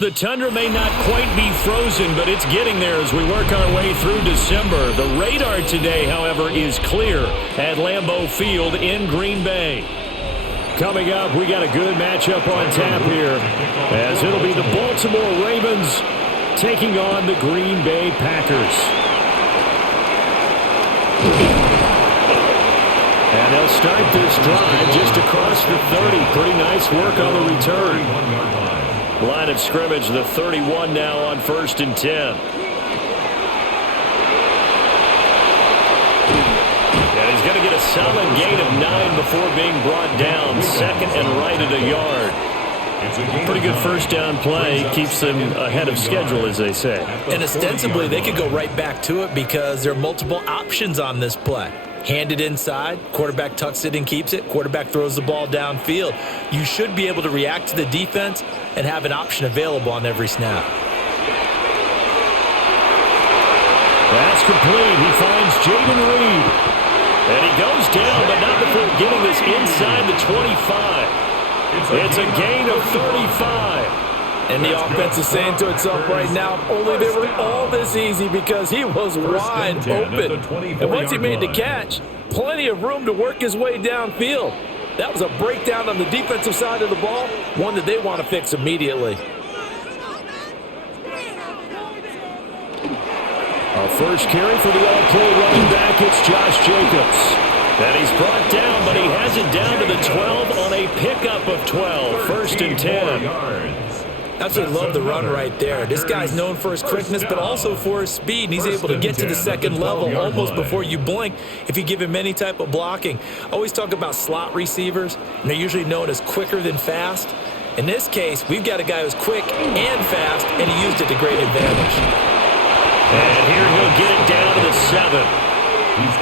The tundra may not quite be frozen, but it's getting there as we work our way through December. The radar today, however, is clear at Lambeau Field in Green Bay. Coming up, we got a good matchup on tap here, as it'll be the Baltimore Ravens taking on the Green Bay Packers. And they'll start this drive just across the 30. Pretty nice work on the return. Line of scrimmage, the 31 now on 1st and 10. And he's going to get a solid gain of 9 before being brought down. Second and right at a yard. Pretty good first down play. Keeps them ahead of schedule, as they say. And ostensibly, they could go right back to it because there are multiple options on this play. Handed inside, quarterback tucks it and keeps it, quarterback throws the ball downfield. You should be able to react to the defense and have an option available on every snap. That's complete. He finds Jaden Reed. And he goes down, but not before getting this inside the 25. It's a gain of 35. And the offense is saying to itself right now, only they were all this easy because he was wide open. And once he made the catch, plenty of room to work his way downfield. That was a breakdown on the defensive side of the ball, one that they want to fix immediately. Our first carry for the all-pro running back, it's Josh Jacobs. And he's brought down, but he has it down to the 12 on a pickup of 12. 1st and 10. Absolutely love the run right there. This guy's known for his quickness, but also for his speed. And he's able to get to the second level almost before you blink if you give him any type of blocking. I always talk about slot receivers, and they're usually known as quicker than fast. In this case, we've got a guy who's quick and fast, and he used it to great advantage. And here he'll get it down to the 7.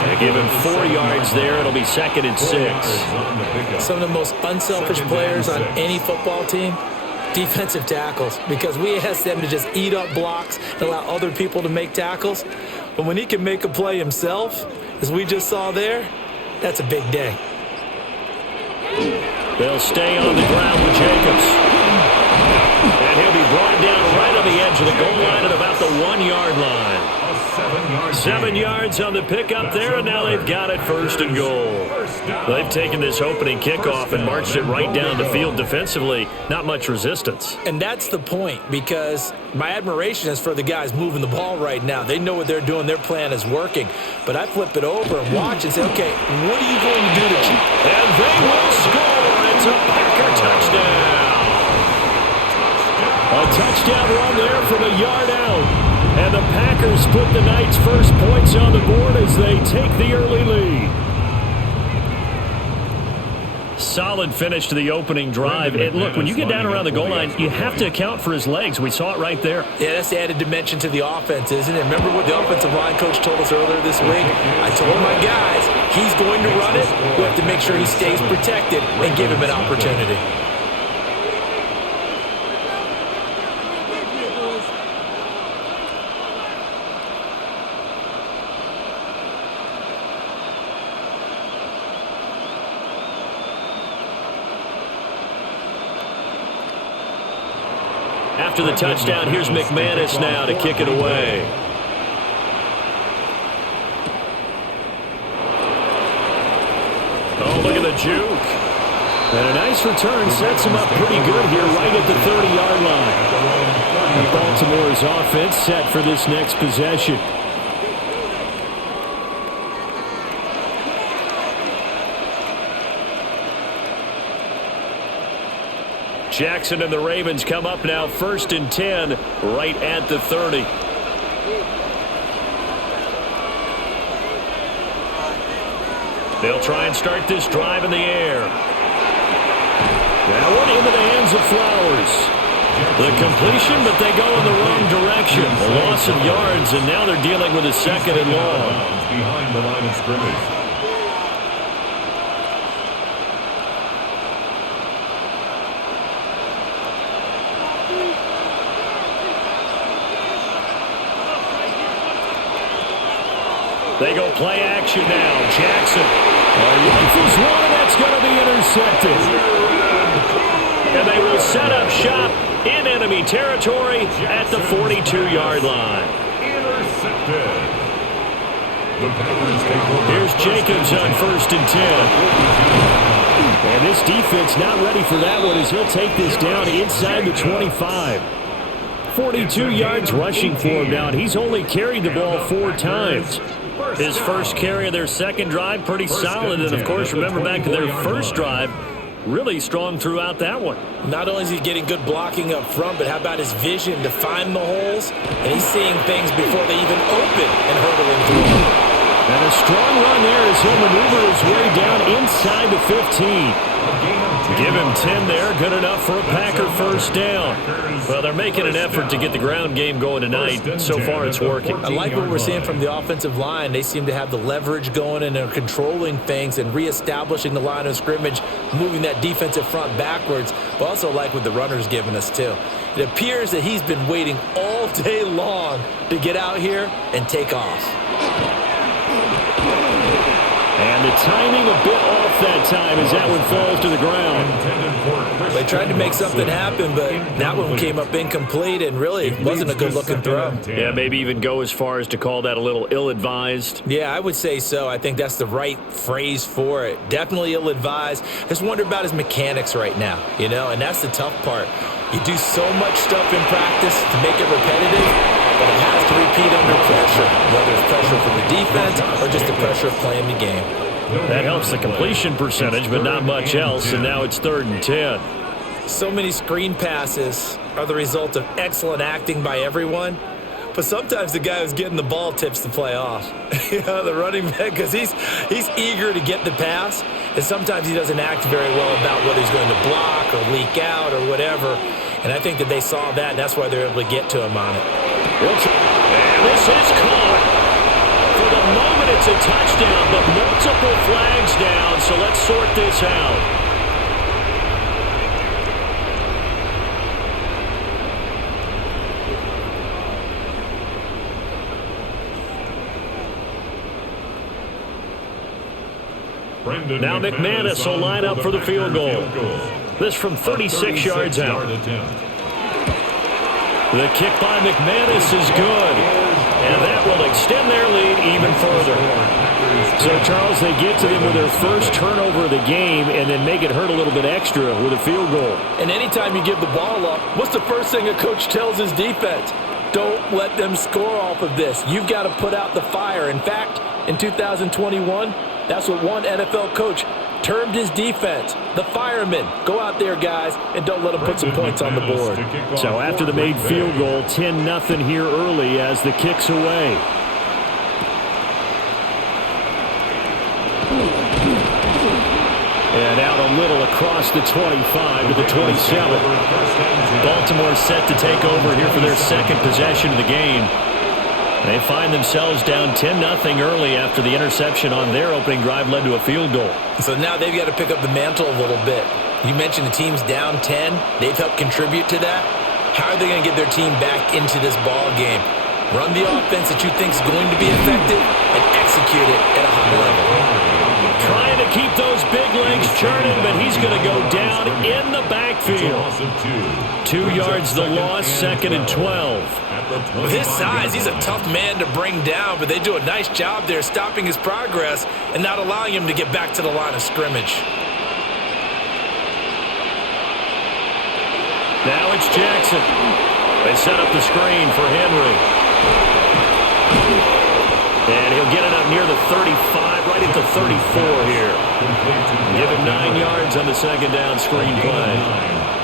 They give him 4 yards there. It'll be 2nd and 6. Some of the most unselfish players on any football team, defensive tackles, because we ask them to just eat up blocks and allow other people to make tackles. But when he can make a play himself, as we just saw there, that's a big day. They'll stay on the ground with Jacobs. And he'll be brought down right on the edge of the goal line at about the 1-yard line. 7 yards on the pickup there, and now they've got it 1st and goal. They've taken this opening kickoff and marched it right down the field defensively. Not much resistance. And that's the point, because my admiration is for the guys moving the ball right now. They know what they're doing. Their plan is working. But I flip it over and watch and say, okay, what are you going to do to cheat? And they will score. It's a Packer touchdown. A touchdown run there from a yard out. And the Packers put the night's first points on the board as they take the early lead. Solid finish to the opening drive. And look, when you get down around the goal line, you have to account for his legs. We saw it right there. Yeah, that's the added dimension to the offense, isn't it? Remember what the offensive line coach told us earlier this week? I told my guys, he's going to run it. We have to make sure he stays protected and give him an opportunity. After the touchdown, here's McManus now to kick it away. Oh, look at the juke. And a nice return sets him up pretty good here right at the 30-yard line. And Baltimore's offense set for this next possession. Jackson and the Ravens come up now 1st and 10 right at the 30. They'll try and start this drive in the air. That one into the hands of Flowers. The completion, but they go in the wrong direction. A loss of yards, and now they're dealing with a 2nd and long. Behind the line of scrimmage. They go play action now. Jackson. Rifles one, that's going to be intercepted. And they will set up shop in enemy enemy territory at the 42-yard line. Intercepted. The Packers take over. Here's Jacobs on 1st and 10. And this defense not ready for that one as he'll take this down inside the 25. 42 yards rushing for him now, and he's only carried the ball 4 times. His first carry of their second drive, pretty solid. And, of course, remember back to their first drive, really strong throughout that one. Not only is he getting good blocking up front, but how about his vision to find the holes? And he's seeing things before they even open and hurdling through them. And a strong run there as he'll maneuver his way down inside the 15. Give him 10 there, good enough for a Packer first down. Well, they're making an effort to get the ground game going tonight. So far, it's working. I like what we're seeing from the offensive line. They seem to have the leverage going, and they're controlling things and reestablishing the line of scrimmage, moving that defensive front backwards. But also like what the runner's giving us, too. It appears that he's been waiting all day long to get out here and take off. And the timing a bit off that time as that one falls to the ground. They tried to make something happen, but that one came up incomplete and really wasn't a good-looking throw. Yeah, maybe even go as far as to call that a little ill-advised. Yeah, I would say so. I think that's the right phrase for it. Definitely ill-advised. I just wonder about his mechanics right now, and that's the tough part. You do so much stuff in practice to make it repetitive, but it has to repeat under pressure, whether it's pressure from the defense or just the pressure of playing the game. That helps the completion percentage, but not much else, and now it's 3rd and 10. So many screen passes are the result of excellent acting by everyone, but sometimes the guy who's getting the ball tips the play off. The running back, because he's eager to get the pass, and sometimes he doesn't act very well about whether he's going to block or leak out or whatever, and I think that they saw that, and that's why they're able to get to him on it. And this is caught. For the moment, it's a touchdown, but multiple flags down, so let's sort this out. Now McManus will line up for the field goal. This from 36 yards out. The kick by McManus is good, and that will extend their lead even further. So, Charles, they get to them with their first turnover of the game and then make it hurt a little bit extra with a field goal. And anytime you give the ball up, what's the first thing a coach tells his defense? Don't let them score off of this. You've got to put out the fire. In fact, in 2021, that's what one NFL coach termed his defense, the firemen. Go out there, guys, and don't let them put some points on the board. So after the made field goal, 10-0 here early as the kick's away. And out a little across the 25 to the 27. Baltimore set to take over here for their second possession of the game. They find themselves down 10-0 early after the interception on their opening drive led to a field goal. So now they've got to pick up the mantle a little bit. You mentioned the team's down 10. They've helped contribute to that. How are they going to get their team back into this ball game? Run the offense that you think is going to be effective and execute it at a high level. Trying to keep those big legs churning, but he's going to go down in the backfield. 2 yards the loss, 2nd and 12. With his size, he's a tough man to bring down, but they do a nice job there stopping his progress and not allowing him to get back to the line of scrimmage. Now it's Jackson. They set up the screen for Henry. And he'll get it up near the 35, right at the 34 here. Give him 9 yards on the second down screen play.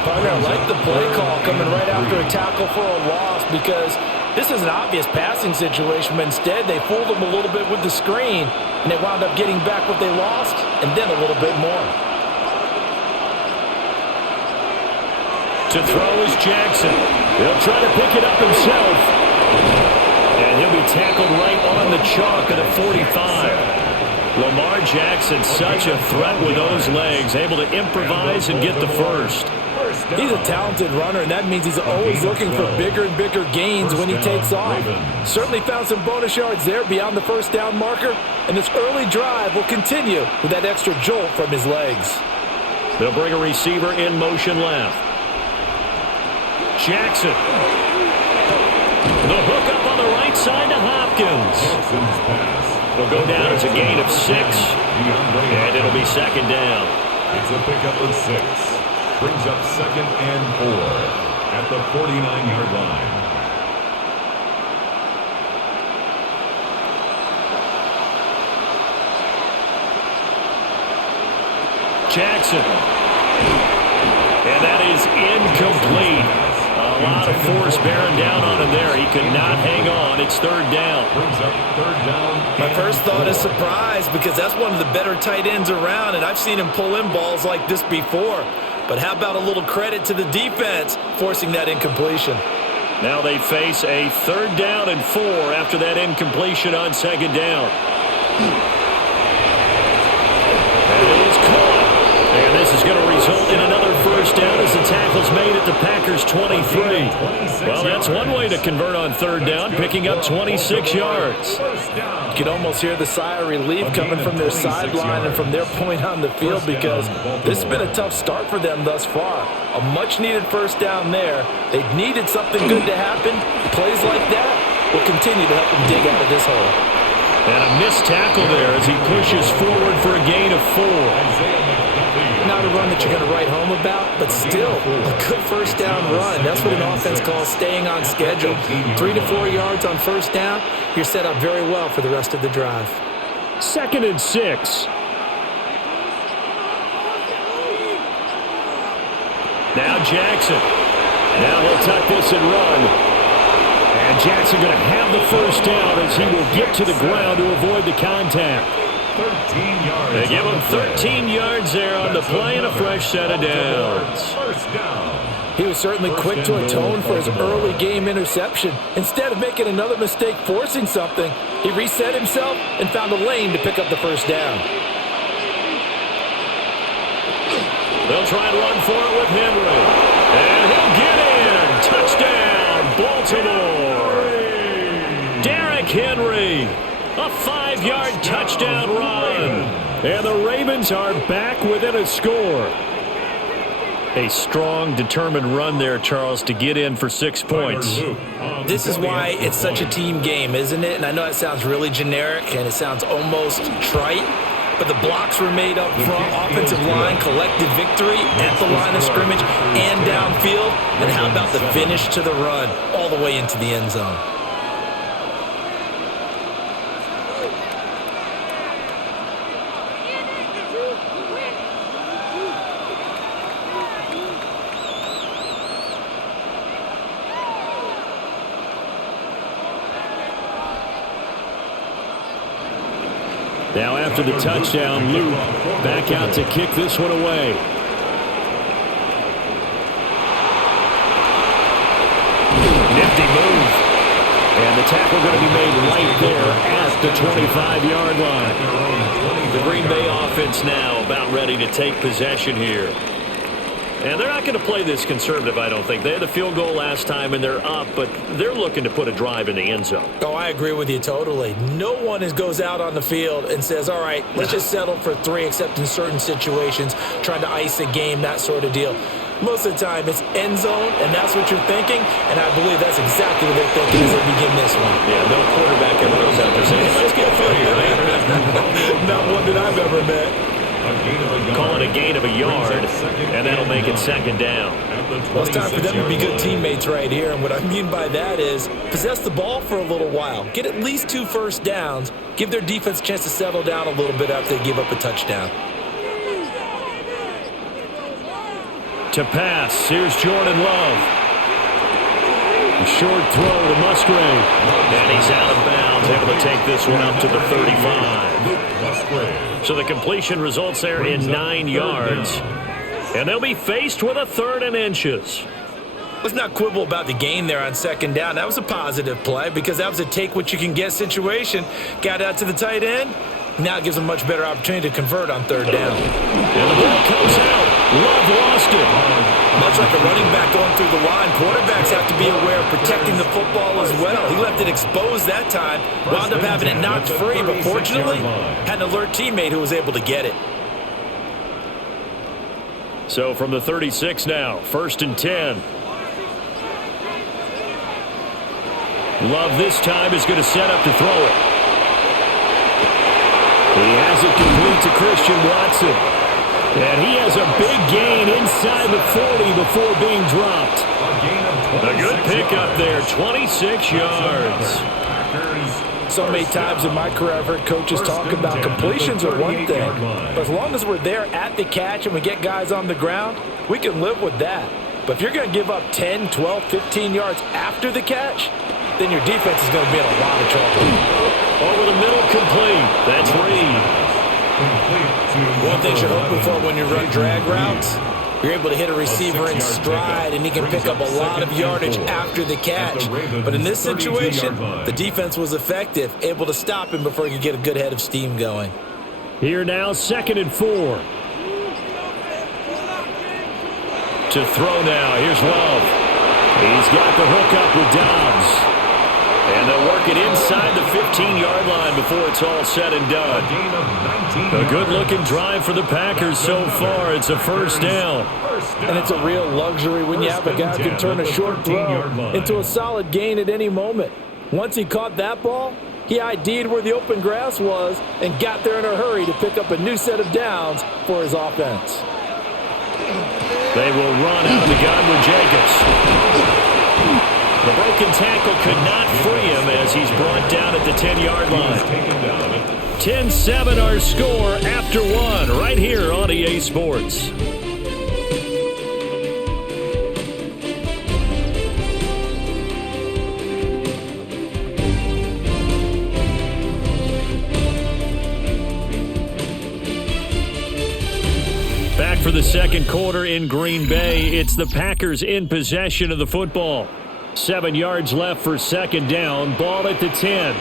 Partner, I like the play call coming right after a tackle for a loss because this is an obvious passing situation, but instead they fooled him a little bit with the screen, and they wound up getting back what they lost and then a little bit more. To throw is Jackson. He'll try to pick it up himself. And he'll be tackled right on the chalk at the 45. Lamar Jackson, such a threat with those legs, able to improvise and get the first. He's a talented runner, and that means he's always looking for bigger and bigger gains when he takes off. Certainly found some bonus yards there beyond the first down marker, and this early drive will continue with that extra jolt from his legs. They'll bring a receiver in motion left. Jackson. The hook up on the right side to Hopkins. It'll go down as a gain of 6, and it'll be second down. It's a pickup of 6. Brings up 2nd and 4 at the 49-yard line. Jackson. And that is incomplete. A lot of force bearing down on him there. He could not hang on. It's 3rd down. Brings up 3rd down. My first thought is surprise because that's one of the better tight ends around, and I've seen him pull in balls like this before. But how about a little credit to the defense forcing that incompletion? Now they face a 3rd down and 4 after that incompletion on 2nd down. That is caught. And this is going to result in another 1st down as the tackle's made at the Packers' 23. Well, that's one way to convert on 3rd down, picking up 26 yards. You can almost hear the sigh of relief coming from their sideline and from their point on the field because this has been a tough start for them thus far. A much-needed 1st down there. They needed something good to happen. Plays like that will continue to help them dig out of this hole. And a missed tackle there as he pushes forward for a gain of 4. Not a run that you're going to write home about, but still a good 1st down run. That's what an offense calls staying on schedule. 3 to 4 yards on 1st down, you're set up very well for the rest of the drive. 2nd and 6. Now Jackson. Now he'll tuck this and run. And Jackson going to have the 1st down as he will get to the ground to avoid the contact. 13 yards. They give him 13 yards there on the play and a fresh set of downs. 1st down. He was certainly quick to atone for his early game interception. Instead of making another mistake forcing something, he reset himself and found a lane to pick up the 1st down. They'll try and run for it with Henry. And he'll get in. Touchdown, Baltimore. Derrick Henry. A 5-yard touchdown run. And the Ravens are back within a score. A strong, determined run there, Charles, to get in for 6 points. This is why it's such a team game, isn't it? And I know it sounds really generic and it sounds almost trite, but the blocks were made up front, offensive line, collective victory at the line of scrimmage and downfield. And how about the finish to the run all the way into the end zone? Now after the touchdown, Luke back out to kick this one away. Nifty move. And the tackle going to be made right there at the 25-yard line. The Green Bay offense now about ready to take possession here. And they're not going to play this conservative, I don't think. They had the field goal last time, and they're up, but they're looking to put a drive in the end zone. Oh, I agree with you totally. No one goes out on the field and says, all right, let's just settle for 3, except in certain situations, trying to ice a game, that sort of deal. Most of the time, it's end zone, and that's what you're thinking, and I believe that's exactly what they're thinking as they begin this one. Yeah, no quarterback ever goes out there saying, let's get through here, man. Not one that I've ever met. Call it a gain of a yard, and that'll make it 2nd down. Well, it's time for them to be good teammates right here, and what I mean by that is possess the ball for a little while, get at least 2 first downs, give their defense a chance to settle down a little bit after they give up a touchdown. To pass, here's Jordan Love. A short throw to Musgrave. And he's out of bounds, able to take this one up to the 35. So the completion results there in 9 yards. And they'll be faced with a 3rd and inches. Let's not quibble about the gain there on 2nd down. That was a positive play because that was a take-what-you-can-get situation. Got out to the tight end. Now it gives them a much better opportunity to convert on 3rd down. And the ball comes out. Love lost it. Much like a running back going through the line, quarterbacks have to be aware of protecting the football as well. He left it exposed that time, wound up having it knocked free, but fortunately had an alert teammate who was able to get it. So from the 36 now, 1st and 10. Love this time is going to set up to throw it. He has it complete to Christian Watson. And he has a big gain inside the 40 before being dropped. A good pickup there, 26 yards. So many times in my career I've heard coaches talk about completions are one thing, but as long as we're there at the catch and we get guys on the ground, we can live with that. But if you're going to give up 10, 12, 15 yards after the catch, then your defense is going to be in a lot of trouble. Over the middle, complete. That's Reed. One thing you're hoping for when you run drag routes, you're able to hit a receiver in stride, and he can pick up a lot of yardage after the catch. But in this situation, the defense was effective, able to stop him before he could get a good head of steam going. Here now, 2nd and 4. To throw now, here's Love. He's got the hook up with Dobbs. And they'll work it inside the 15-yard line before it's all said and done. A good-looking drive for the Packers so far. It's a first down. And it's a real luxury when you have a guy who can turn a short throw into a solid gain at any moment. Once he caught that ball, he ID'd where the open grass was and got there in a hurry to pick up a new set of downs for his offense. They will run out of the gun with Jacobs. The broken tackle could not free him as he's brought down at the 10-yard line. 10-7 our score after one right here on EA Sports. Back for the second quarter in Green Bay. It's the Packers in possession of the football. 7 yards left for second down. Ball at the 10.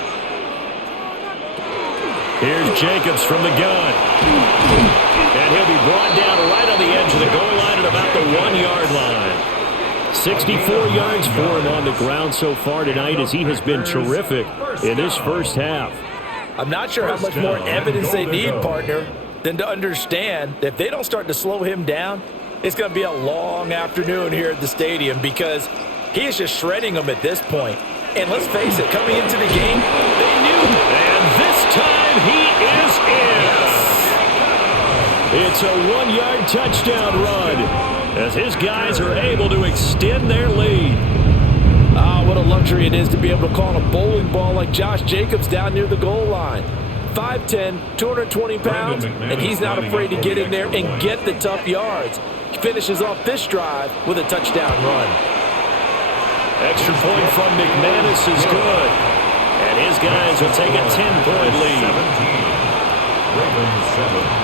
Here's Jacobs from the gun. And he'll be brought down right on the edge of the goal line at about the 1-yard line. 64 yards for him on the ground so far tonight as he has been terrific in this first half. I'm not sure how much more evidence they need, partner, than to understand that if they don't start to slow him down, it's going to be a long afternoon here at the stadium because he is just shredding them at this point. And let's face it, coming into the game, they knew. And this time he is in. It's a 1-yard touchdown run as his guys are able to extend their lead. Ah, what a luxury it is to be able to call a bowling ball like Josh Jacobs down near the goal line. 5'10", 220 pounds, and he's not afraid to get in there and get the tough yards. He finishes off this drive with a touchdown run. Extra point from McManus is good. And his guys will take a 10-point lead. 17.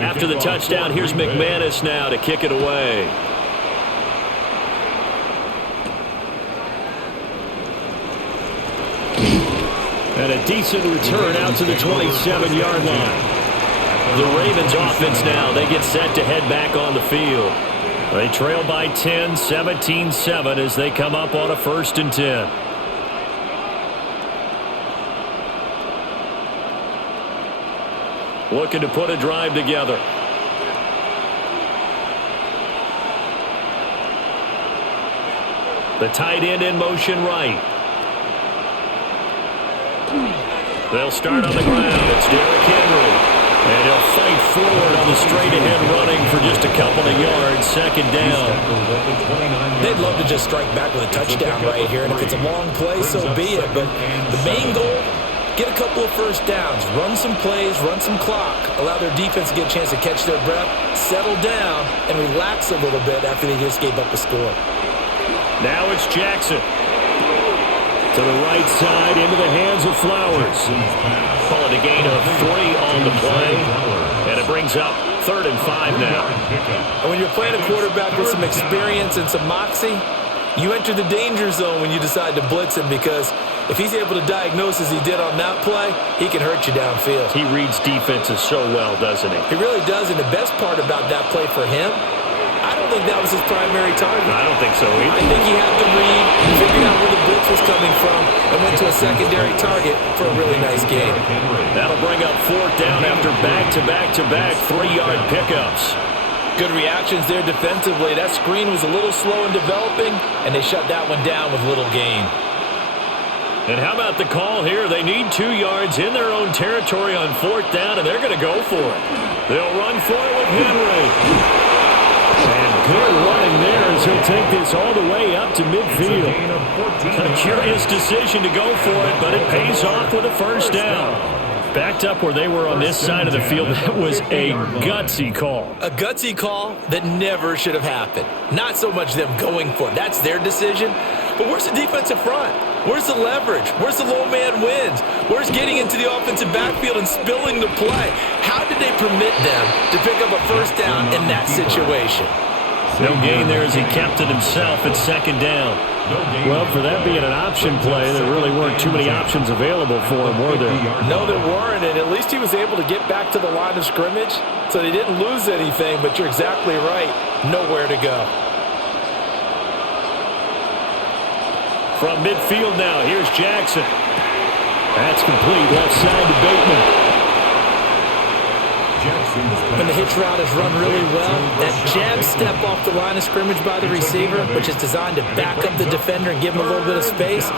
After the touchdown, here's McManus now to kick it away. And a decent return out to the 27-yard line. The Ravens offense now, they get set to head back on the field. They trail by 10, 17-7 as they come up on a 1st and 10. Looking to put a drive together. The tight end in motion right. They'll start on the ground. It's Derrick Henry. And he'll fight forward on the straight-ahead running for just a couple of yards. 2nd down. They'd love to just strike back with a touchdown right here. And if it's a long play, so be it. But the main goal, get a couple of first downs, run some plays, run some clock, allow their defense to get a chance to catch their breath, settle down, and relax a little bit after they just gave up a score. Now it's Jackson. To the right side, into the hands of Flowers. Call it a gain of 3 on the play. And it brings up 3rd and 5 now. And when you're playing a quarterback with some experience and some moxie, you enter the danger zone when you decide to blitz him because if he's able to diagnose as he did on that play, he can hurt you downfield. He reads defenses so well, doesn't he? He really does, and the best part about that play for him, I don't think think that was his primary target. I don't think so either. I think he had the read, figured out where the blitz was coming from, and went to a secondary target for a really nice game. That'll bring up fourth down after back-to-back-to-back 3-yard pickups. Good reactions there defensively. That screen was a little slow in developing, and they shut that one down with little gain. And how about the call here? They need 2 yards in their own territory on fourth down, and they're going to go for it. They'll run for it with Henry. And good running there as he'll take this all the way up to midfield. A curious decision to go for it, but it pays off with a first down. Backed up where they were on this side of the field, that was a gutsy call. A gutsy call that never should have happened. Not so much them going for it. That's their decision. But where's the defensive front? Where's the leverage? Where's the low man wins? Where's getting into the offensive backfield and spilling the play? How did they permit them to pick up a first down in that situation? No gain there as he kept it himself at second down. Well, for that being an option play, there really weren't too many options available for him, were there? No, there weren't, and at least he was able to get back to the line of scrimmage, so they didn't lose anything, but you're exactly right. Nowhere to go. From midfield now, here's Jackson. That's complete, left side to Bateman. When the hitch route is run really well, that jab step off the line of scrimmage by the receiver, which is designed to back up the defender and give him a little bit of space,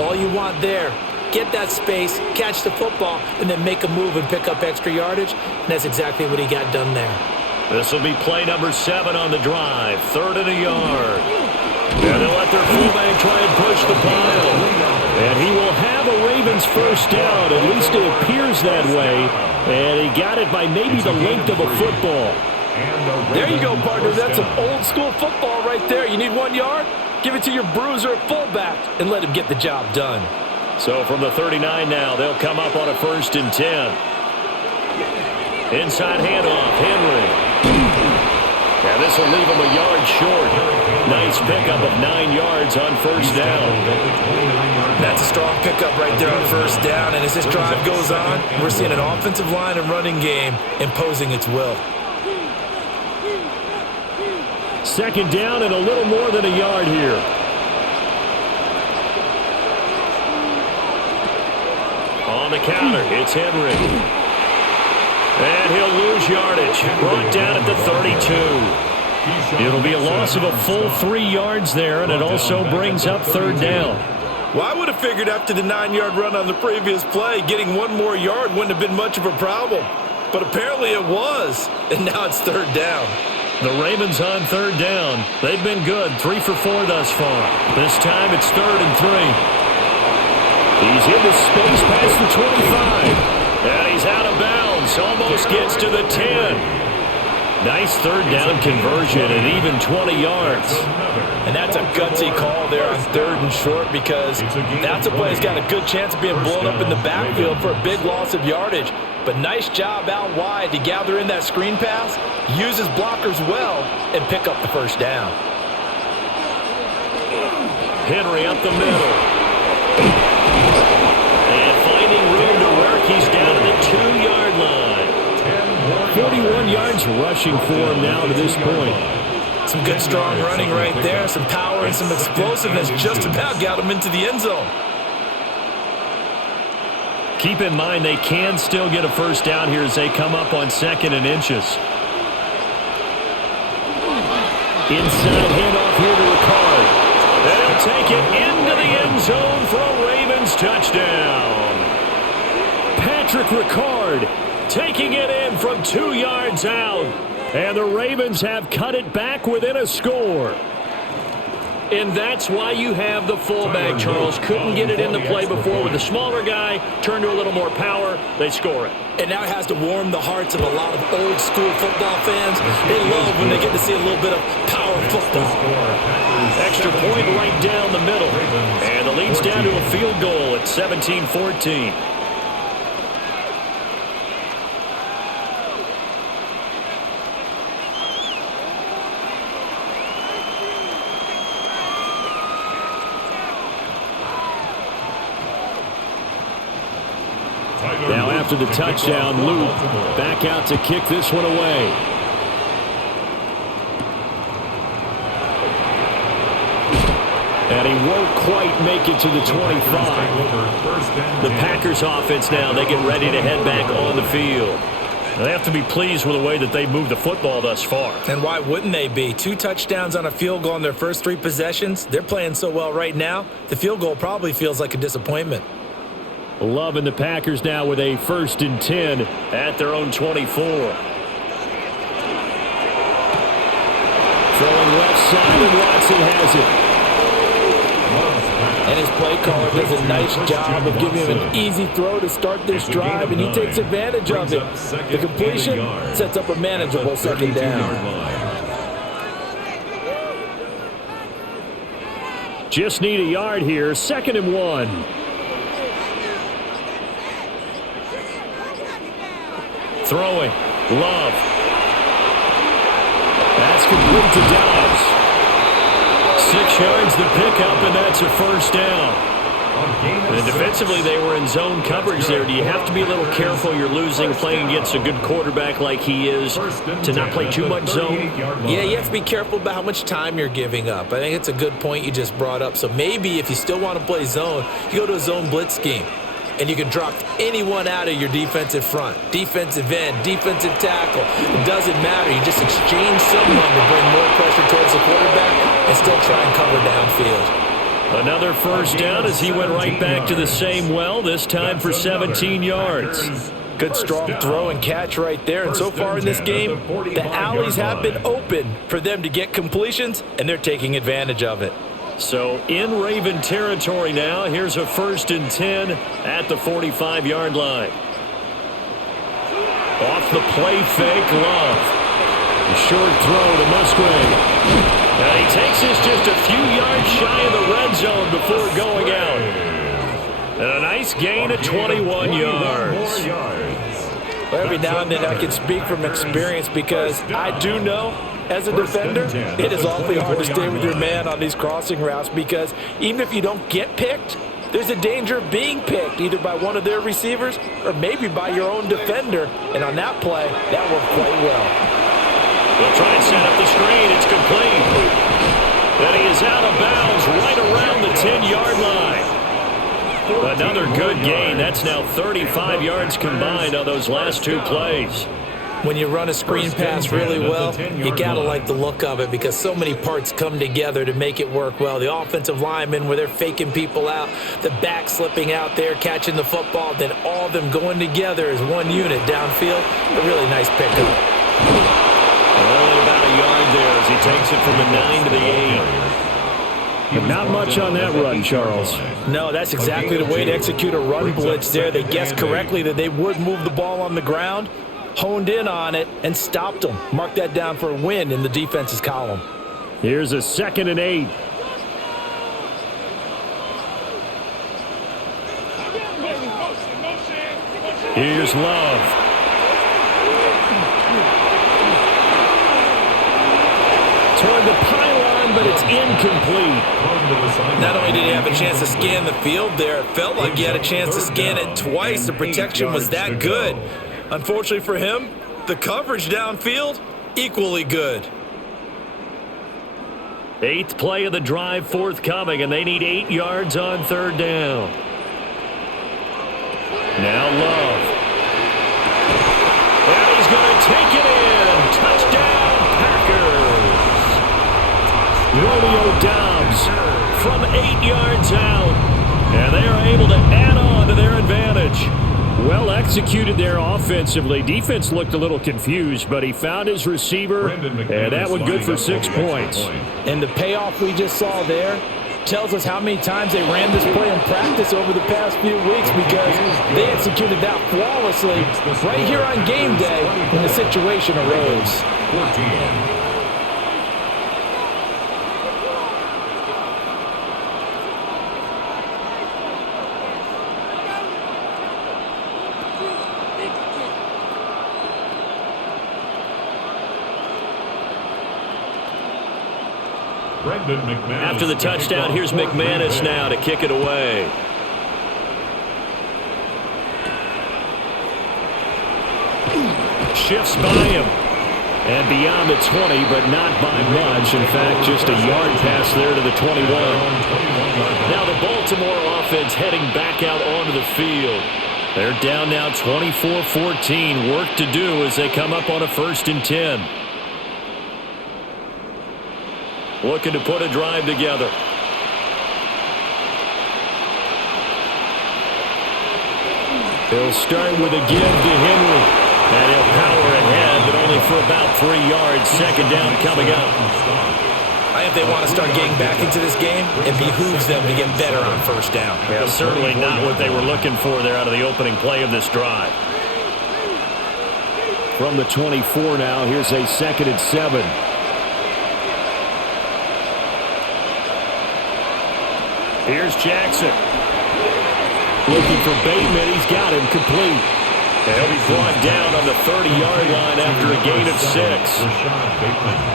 all you want there, get that space, catch the football, and then make a move and pick up extra yardage, and that's exactly what he got done there. This will be play number 7 on the drive, 3rd and a yard. And they'll let their fullback try and push the pile. And he will have a Ravens first down, at least it appears that way. And he got it by maybe the length of a football. There you go, partner. That's some old-school football right there. You need 1 yard? Give it to your bruiser at fullback and let him get the job done. So from the 39 now, they'll come up on a 1st and 10. Inside handoff, Henry. And this will leave him a yard short. Nice pickup of 9 yards on first down. That's a strong pickup right there on first down. And as this drive goes on, we're seeing an offensive line and running game imposing its will. 2nd down and a little more than a yard here. On the counter, it's Henry. And he'll lose yardage. Brought down at the 32. It'll be a loss of a full 3 yards there, and it also brings up 3rd down. Well, I would have figured after the 9-yard run on the previous play, getting 1 more yard wouldn't have been much of a problem. But apparently it was, and now it's 3rd down. The Ravens on 3rd down. They've been good, 3 for 4 thus far. This time it's 3rd and 3. He's into space past the 25. And he's out of bounds. Almost gets to the 10. Nice 3rd down conversion at even 20 yards. And that's a gutsy call there on 3rd and short because that's a play that's got a good chance of being blown up in the backfield for a big loss of yardage. But nice job out wide to gather in that screen pass, use his blockers well, and pick up the first down. Henry up the middle. And finding room to work, he's down to the 2-yard line. 41 yards rushing for him now to this point. Some good strong running right there, some power and some explosiveness just about got him into the end zone. Keep in mind they can still get a first down here as they come up on 2nd and inches. Inside handoff here to Ricard. And he'll take it into the end zone for a Ravens touchdown. Patrick Ricard taking it in from 2 yards out. And the Ravens have cut it back within a score. And that's why you have the fullback, Charles. Couldn't get it into play before with the smaller guy. Turned to a little more power. They score it. And now it has to warm the hearts of a lot of old-school football fans. They love when they get to see a little bit of power football. Extra point right down the middle. And the lead's down to a field goal at 17-14. Now after the touchdown, Luke back out to kick this one away. And he won't quite make it to the 25. The Packers offense now, they get ready to head back on the field. They have to be pleased with the way that they moved the football thus far. And why wouldn't they be? 2 touchdowns on a field goal in their first 3 possessions. They're playing so well right now, the field goal probably feels like a disappointment. Loving the Packers now with a 1st and 10 at their own 24. Throwing left side, and Watson has it. And his play caller does a nice job of giving him an easy throw to start this drive, and he takes advantage of it. The completion sets up a manageable 2nd down. Just need a yard here, 2nd and 1. Throwing, Love. That's complete to Dobbs. 6 yards to pick up, and that's a 1st down. And defensively, they were in zone coverage there. Do you have to be a little careful? You're losing playing against a good quarterback like he is to not play too much zone? Yeah, you have to be careful about how much time you're giving up. I think it's a good point you just brought up. So maybe if you still want to play zone, you go to a zone blitz scheme. And you can drop anyone out of your defensive front, defensive end, defensive tackle. It doesn't matter. You just exchange someone to bring more pressure towards the quarterback and still try and cover downfield. Another 1st down as he went right back to the same well, this time for 17 yards. Good strong throw and catch right there. And so far in this game, the alleys have been open for them to get completions, and they're taking advantage of it. So in Raven territory now, here's a 1st and 10 at the 45-yard line. Off the play fake, Love. A short throw to Musgrave. And he takes this just a few yards shy of the red zone before going out. And a nice gain of 21 yards. Well, every now and then I can speak from experience because I do know as a defender, it is awfully hard to stay with your man on these crossing routes because even if you don't get picked, there's a danger of being picked either by one of their receivers or maybe by your own defender. And on that play, that worked quite well. They'll try and set up the screen. It's complete. Then he is out of bounds right around the 10-yard line. Another good gain. That's now 35 yards combined on those last 2 plays. When you run a screen pass really well, you got to like the look of it because so many parts come together to make it work well. The offensive linemen where they're faking people out, the back slipping out there, catching the football, then all of them going together as one unit downfield. A really nice pickup. Only about a yard there as he takes it from the 9 to the 8. But not much on that run, Charles. No, that's exactly the way to execute a run blitz there. They guessed correctly that they would move the ball on the ground, honed in on it, and stopped them. Mark that down for a win in the defense's column. Here's a 2nd and 8. Here's Love. Toward the pylon, but it's incomplete. Not only did he have a chance to scan the field there, it felt like he had a chance to scan it twice. The protection was that good. Unfortunately for him, the coverage downfield, equally good. 8th play of the drive forthcoming, and they need 8 yards on 3rd down. Now Love. And he's going to take it in. Touchdown, Packers. Romeo Dobbs from 8 yards out. And they are able to add on to their advantage. Well executed there offensively. Defense looked a little confused, but he found his receiver, and that one good for 6 points. And the payoff we just saw there tells us how many times they ran this play in practice over the past few weeks because they executed that flawlessly right here on game day when the situation arose. 14. After the touchdown, here's McManus now to kick it away. Shifts by him. And beyond the 20, but not by much. In fact, just a yard pass there to the 21. Now the Baltimore offense heading back out onto the field. They're down now 24-14. Work to do as they come up on a 1st and 10. Looking to put a drive together. He'll start with a give to Henry. And he'll power ahead, but only for about 3 yards. 2nd down coming up. If they want to start getting back into this game, it behooves them to get better on 1st down. Yeah, certainly not what they were looking for there out of the opening play of this drive. From the 24 now, here's a 2nd and 7. Here's Jackson. Looking for Bateman. He's got him complete. And he'll be brought down on the 30-yard line after a gain of 6.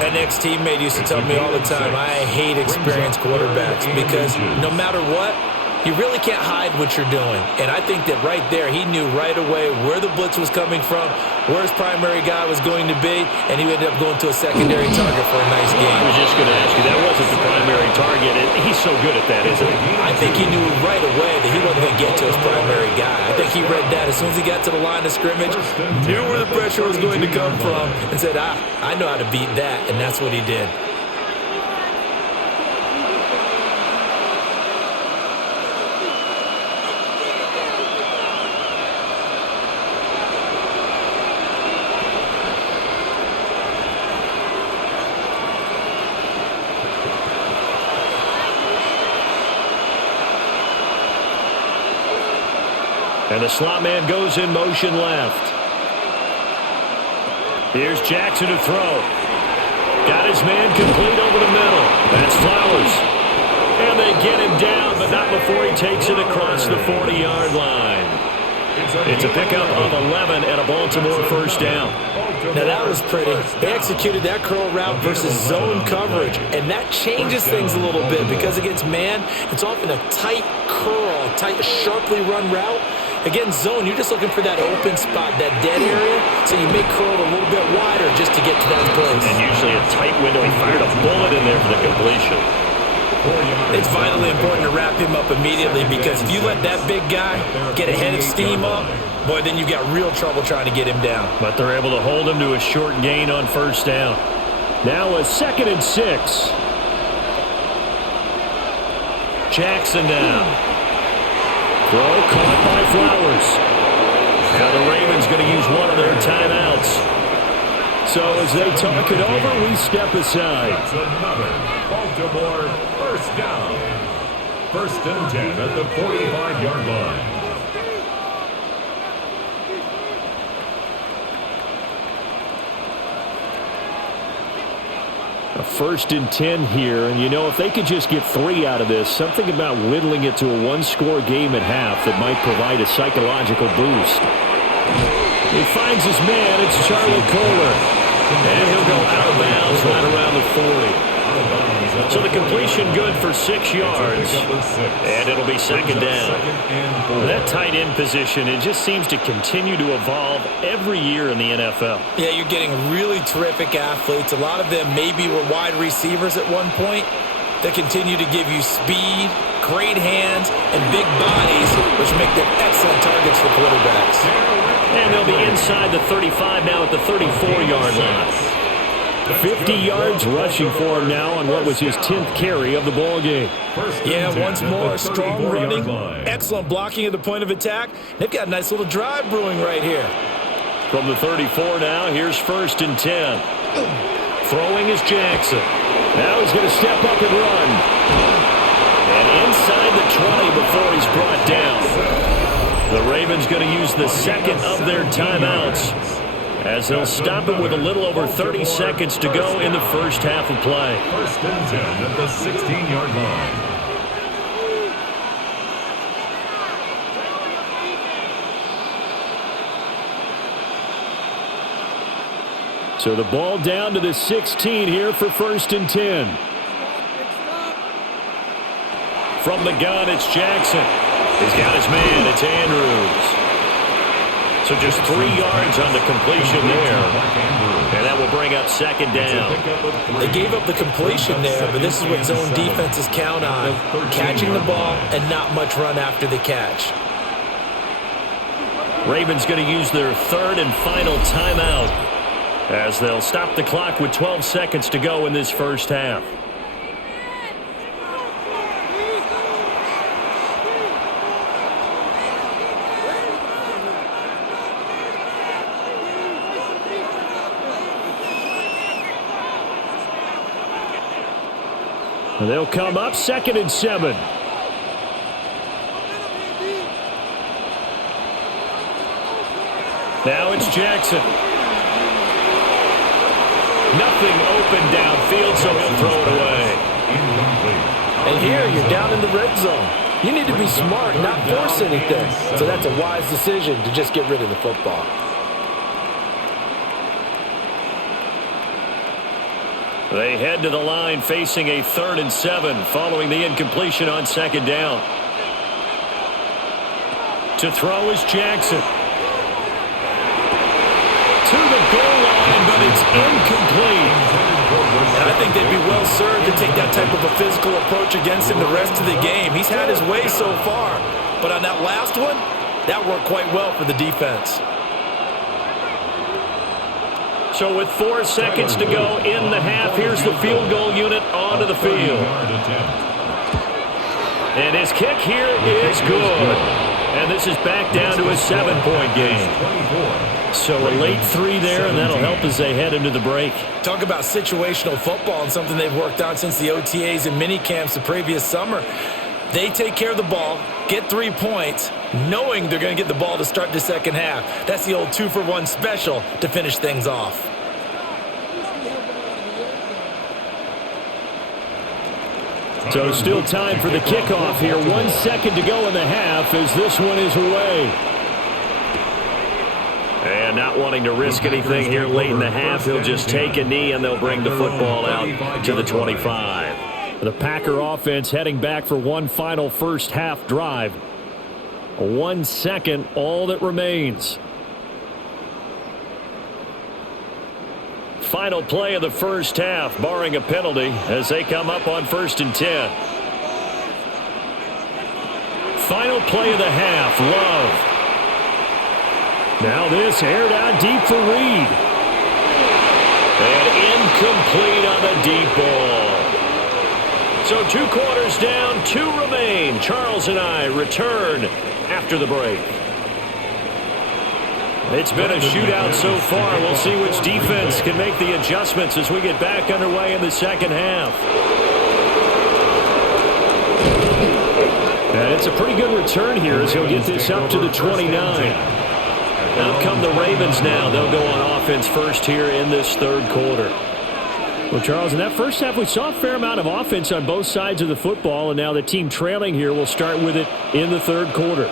An ex-teammate used to tell me all the time, I hate experienced quarterbacks because no matter what, you really can't hide what you're doing. And I think that right there, he knew right away where the blitz was coming from, where his primary guy was going to be, and he ended up going to a secondary target for a nice game. I was just going to ask you, that wasn't the primary target. He's so good at that, isn't he? I think he knew right away that he wasn't going to get to his primary guy. I think he read that as soon as he got to the line of scrimmage, knew where the pressure was going to come from, and said, I know how to beat that, and that's what he did. And the slot man goes in motion left. Here's Jackson to throw. Got his man complete over the middle. That's Flowers. And they get him down, but not before he takes it across the 40-yard line. It's a pickup of 11 and a Baltimore 1st down. Now that was pretty. They executed that curl route versus zone coverage, and that changes things a little bit because against man, it's often a tight curl, tight, sharply run route. Against zone, you're just looking for that open spot, that dead area, so you may curl it a little bit wider just to get to that place. And usually a tight window. He fired a bullet in there for the completion. It's vitally important to wrap him up immediately because if you let that big guy get a head of steam up, boy, then you've got real trouble trying to get him down. But they're able to hold him to a short gain on 1st down. Now a 2nd and 6. Jackson down. Throw caught by Flowers. Now the Ravens going to use one of their timeouts. So as they talk it over, we step aside. That's another Baltimore 1st down. 1st and 10 at the 45-yard line. A 1st and 10 here, and you know, if they could just get 3 out of this, something about whittling it to a 1-score game at half that might provide a psychological boost. He finds his man, it's Charlie Kohler, and he'll go out of bounds right around the 40. So the completion good for 6 yards, and it'll be 2nd down. That tight end position, it just seems to continue to evolve every year in the NFL. Yeah, you're getting really terrific athletes. A lot of them maybe were wide receivers at one point. They continue to give you speed, great hands, and big bodies, which make them excellent targets for quarterbacks. And they'll be inside the 35 now at the 34-yard line. 50 yards rushing for him now on what was his 10th carry of the ball game. Yeah, once more, strong running, excellent blocking at the point of attack. They've got a nice little drive brewing right here. From the 34 now, here's 1st and 10. Throwing is Jackson. Now he's going to step up and run. And inside the 20 before he's brought down. The Ravens going to use the 2nd of their timeouts, as they'll stop it with a little over 30 seconds to go in the 1st half of play. 1st and 10 at the 16-yard line. So the ball down to the 16 here for 1st and 10. From the gun, it's Jackson. He's got his man. It's Andrews. So just 3 yards on the completion there. And that will bring up second down. They gave up the completion there, but this is what zone defenses count on. Catching the ball and not much run after the catch. Ravens going to use their third and final timeout as they'll stop the clock with 12 seconds to go in this first half. And they'll come up 2nd and 7. Now it's Jackson. Nothing open downfield, so he'll throw it away. And here you're down in the red zone. You need to be smart, not force anything. So that's a wise decision to just get rid of the football. They head to the line facing a 3rd and 7 following the incompletion on 2nd down. To throw is Jackson. To the goal line, but it's incomplete. And I think they'd be well served to take that type of a physical approach against him the rest of the game. He's had his way so far, but on that last one, that worked quite well for the defense. So with 4 seconds to go in the half, here's the field goal unit onto the field. And his kick here is good. And this is back down to a 7-point game. So a late 3 there, and that'll help as they head into the break. Talk about situational football and something they've worked on since the OTAs and mini camps the previous summer. They take care of the ball, get 3 points, knowing they're going to get the ball to start the second half. That's the old 2-for-1 special to finish things off. So still time for the kickoff here. 1 second to go in the half as this one is away. And not wanting to risk anything here late in the half, he'll just take a knee and they'll bring the football out to the 25. The Packer offense heading back for one final first half drive. 1 second, all that remains. Final play of the first half, barring a penalty, as they come up on 1st and 10. Final play of the half, Love. Now this aired out deep for Reed. And incomplete on the deep ball. So 2 quarters down, 2 remain. Charles and I return after the break. It's been a shootout so far. We'll see which defense can make the adjustments as we get back underway in the second half. And it's a pretty good return here as he'll get this up to the 29. Out come the Ravens now. They'll go on offense first here in this 3rd quarter. Well, Charles, in that first half, we saw a fair amount of offense on both sides of the football, and now the team trailing here will start with it in the 3rd quarter.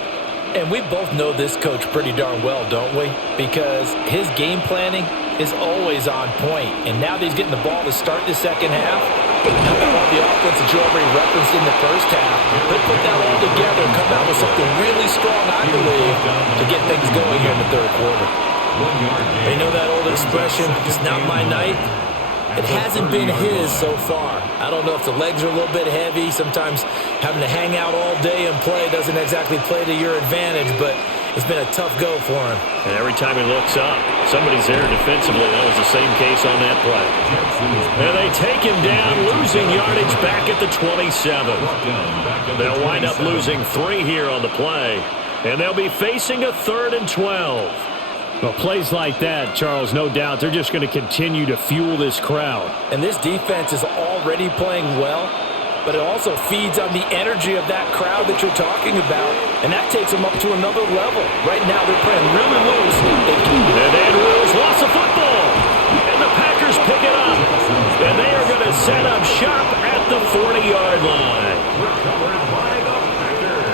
And we both know this coach pretty darn well, don't we? Because his game planning is always on point. And now that he's getting the ball to start the second half, how about the offense that you already referenced in the first half? He'll put that all together and come out with something really strong, I believe, to get things going here in the 3rd quarter. They know that old expression, it's not my night. It hasn't been his so far. I don't know if the legs are a little bit heavy. Sometimes having to hang out all day and play doesn't exactly play to your advantage, but it's been a tough go for him. And every time he looks up, somebody's there defensively. That was the same case on that play. And they take him down, losing yardage back at the 27. They'll wind up losing 3 here on the play, and they'll be facing a 3rd and 12. Well, plays like that, Charles, no doubt, they're just going to continue to fuel this crowd. And this defense is already playing well, but it also feeds on the energy of that crowd that you're talking about, and that takes them up to another level. Right now, they're playing really loose. And Andrews lost the football, and the Packers pick it up, and they are going to set up shop at the 40-yard line. Recovered by the Packers.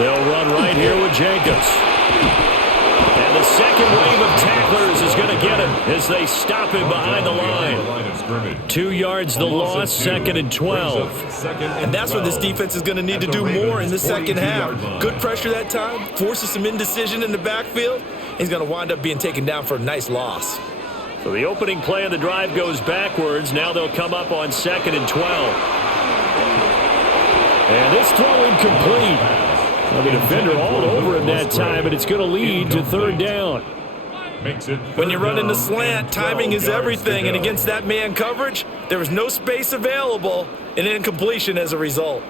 They'll run right here with Jacobs. And the second wave of tacklers is going to get him as they stop him behind the line. 2 yards the loss, 2nd and 12. And that's what this defense is going to need to do more in the second half. Good pressure that time, forces some indecision in the backfield. He's going to wind up being taken down for a nice loss. So the opening play of the drive goes backwards. Now they'll come up on 2nd and 12. And this throw incomplete. Well, the defender all over him that time, but it's going to lead to 3rd down. When you run in the slant, timing is everything, and against that man coverage, there was no space available, and incompletion as a result.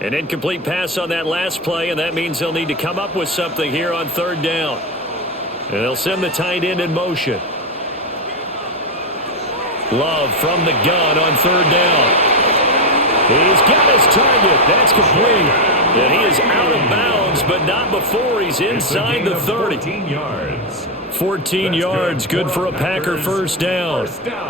An incomplete pass on that last play, and that means they'll need to come up with something here on 3rd down. And they'll send the tight end in motion. Love from the gun on 3rd down. He's got his target. That's complete. And he is out of bounds, but not before he's inside the 30. 14 yards, good for a Packer first down.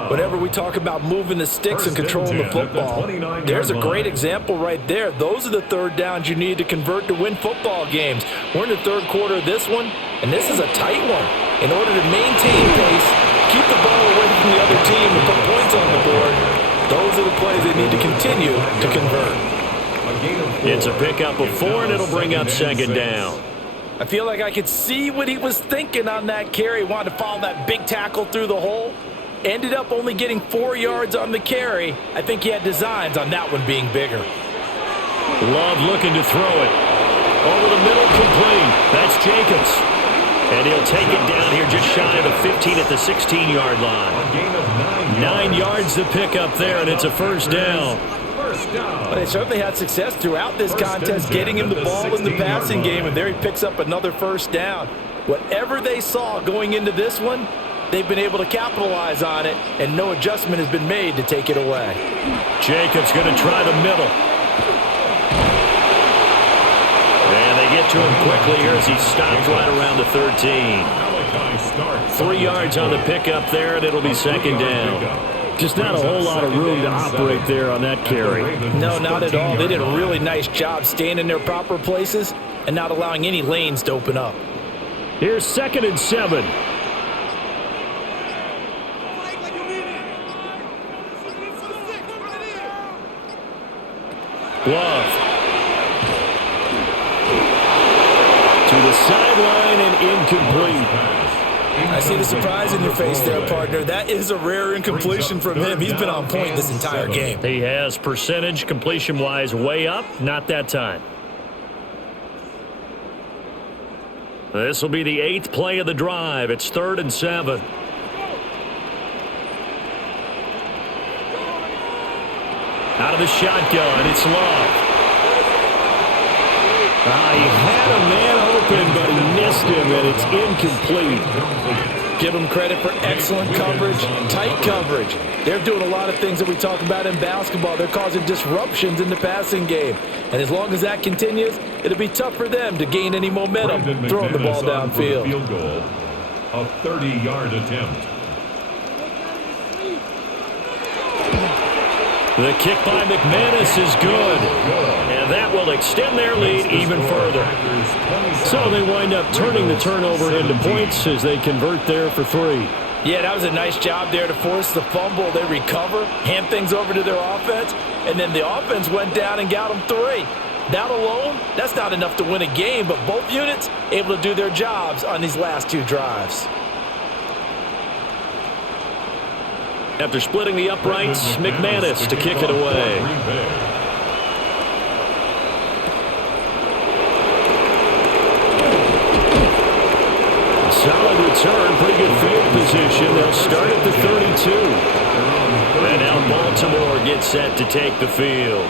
Whenever we talk about moving the sticks and controlling the football, there's a great example right there. Those are the 3rd downs you need to convert to win football games. We're in the 3rd quarter of this one, and this is a tight one. In order to maintain pace, keep the ball away from the other team and put points on the board, those are the plays they need to continue to convert. It's a pickup of 4, and it'll bring up 2nd down. I feel like I could see what he was thinking on that carry. Wanted to follow that big tackle through the hole. Ended up only getting 4 yards on the carry. I think he had designs on that one being bigger. Love looking to throw it. Over the middle, complete. That's Jacobs. And he'll take it down here just shy of the 15 at the 16-yard line. 9 yards to pick up there, and it's a 1st down. But they certainly had success throughout this contest, getting him the ball in the passing game, and there he picks up another 1st down. Whatever they saw going into this one, they've been able to capitalize on it, and no adjustment has been made to take it away. Jacobs going to try the middle. And they get to him quickly here as he stops right around the 13. 3 yards on the pickup there, and it'll be 2nd down. Just not a whole lot of room to operate there on that carry. No, not at all. They did a really nice job staying in their proper places and not allowing any lanes to open up. Here's 2nd and 7. Love. To the sideline and incomplete. I see the surprise in your face there, partner. That is a rare incompletion from him. He's been on point this entire game. He has percentage completion-wise way up, not that time. This will be the 8th play of the drive. It's 3rd and 7. Out of the shotgun, it's Love. He had a man open, but he missed him, and it's incomplete. Give them credit for excellent coverage, tight coverage. They're doing a lot of things that we talk about in basketball. They're causing disruptions in the passing game. And as long as that continues, it'll be tough for them to gain any momentum throwing the ball downfield. Field goal, a 30-yard attempt. The kick by McManus is good, and that will extend their lead even further. So they wind up turning the turnover into points as they convert there for 3. Yeah, that was a nice job there to force the fumble. They recover, hand things over to their offense, and then the offense went down and got them 3. That alone, that's not enough to win a game, but both units able to do their jobs on these last 2 drives. After splitting the uprights, McManus to kick it away. Solid return, pretty good field position. They'll start at the 32. And now Baltimore gets set to take the field.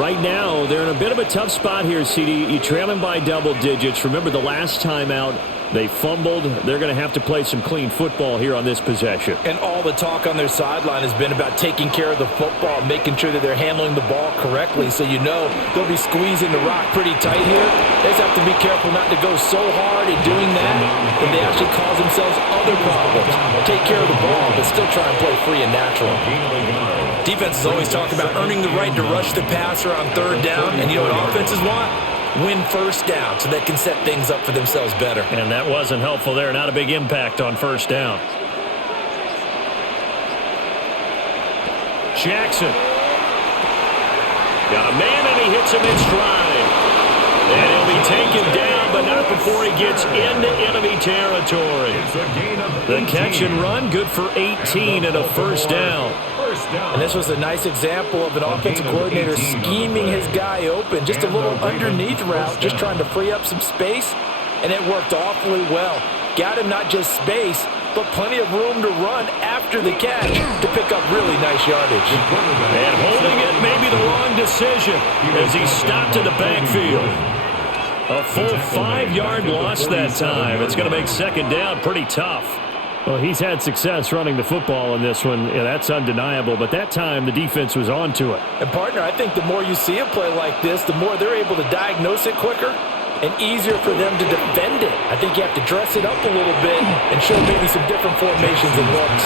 Right now, they're in a bit of a tough spot here, CD. You trail them by double digits. Remember the last time out, they fumbled. They're going to have to play some clean football here on this possession. And all the talk on their sideline has been about taking care of the football, making sure that they're handling the ball correctly. So you know they'll be squeezing the rock pretty tight here. They just have to be careful not to go so hard in doing that they actually cause themselves other problems. Take care of the ball, but still try and play free and natural. Defenses always talk about earning the right to rush the passer on 3rd down. And you know what offenses want? win first down so they can set things up for themselves better. And that wasn't helpful there. Not a big impact on first down. Jackson. Got a man, and he hits him in stride. And he'll be taken down, but not before he gets into enemy territory. The catch and run, good for 18 and a first down. And this was a nice example of an offensive coordinator scheming his guy open. Just a little underneath route, just trying to free up some space, and it worked awfully well. Got him not just space, but plenty of room to run after the catch to pick up really nice yardage. And holding it may be the wrong decision as he stopped in the backfield. A full 5-yard loss that time. It's going to make second down pretty tough. Well, he's had success running the football in this one. Yeah, that's undeniable. But that time, the defense was on to it. And, partner, I think the more you see a play like this, the more they're able to diagnose it quicker and easier for them to defend it. I think you have to dress it up a little bit and show maybe some different formations and looks.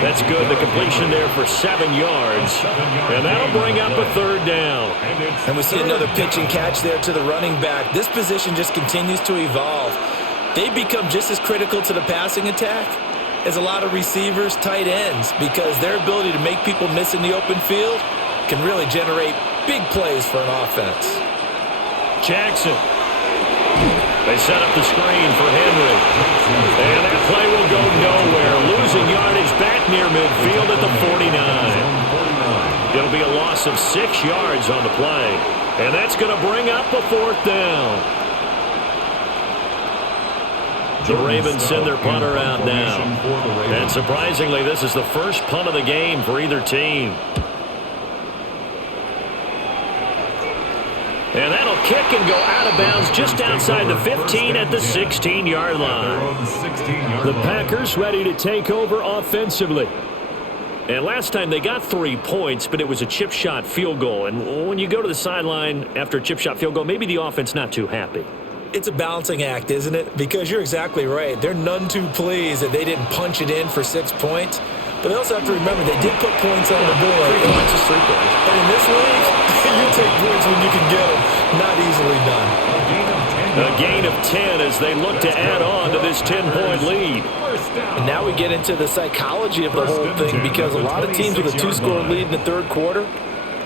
That's good. The completion there for 7 yards. And that'll bring up a third down. And we see another pitch and catch there to the running back. This position just continues to evolve. They become just as critical to the passing attack as a lot of receivers, tight ends, because their ability to make people miss in the open field can really generate big plays for an offense. Jackson. They set up the screen for Henry. And that play will go nowhere. Losing yardage back near midfield at the 49. It'll be a loss of 6 yards on the play. And that's going to bring up a fourth down. The Ravens send their punter out now. And surprisingly, this is the first punt of the game for either team. And that'll kick and go out of bounds just outside the 15 at the 16-yard line. The Packers ready to take over offensively. And last time they got 3 points, but it was a chip shot field goal. And when you go to the sideline after a chip shot field goal, maybe the offense not too happy. It's a balancing act, isn't it? Because you're exactly right. They're none too pleased that they didn't punch it in for 6 points. But they also have to remember they did put points on the board. And in this league, you take points when you can get them. Not easily done. A gain of 10 as they look to add on to this 10-point lead. And now we get into the psychology of the whole thing, because a lot of teams with a 2-score lead in the third quarter,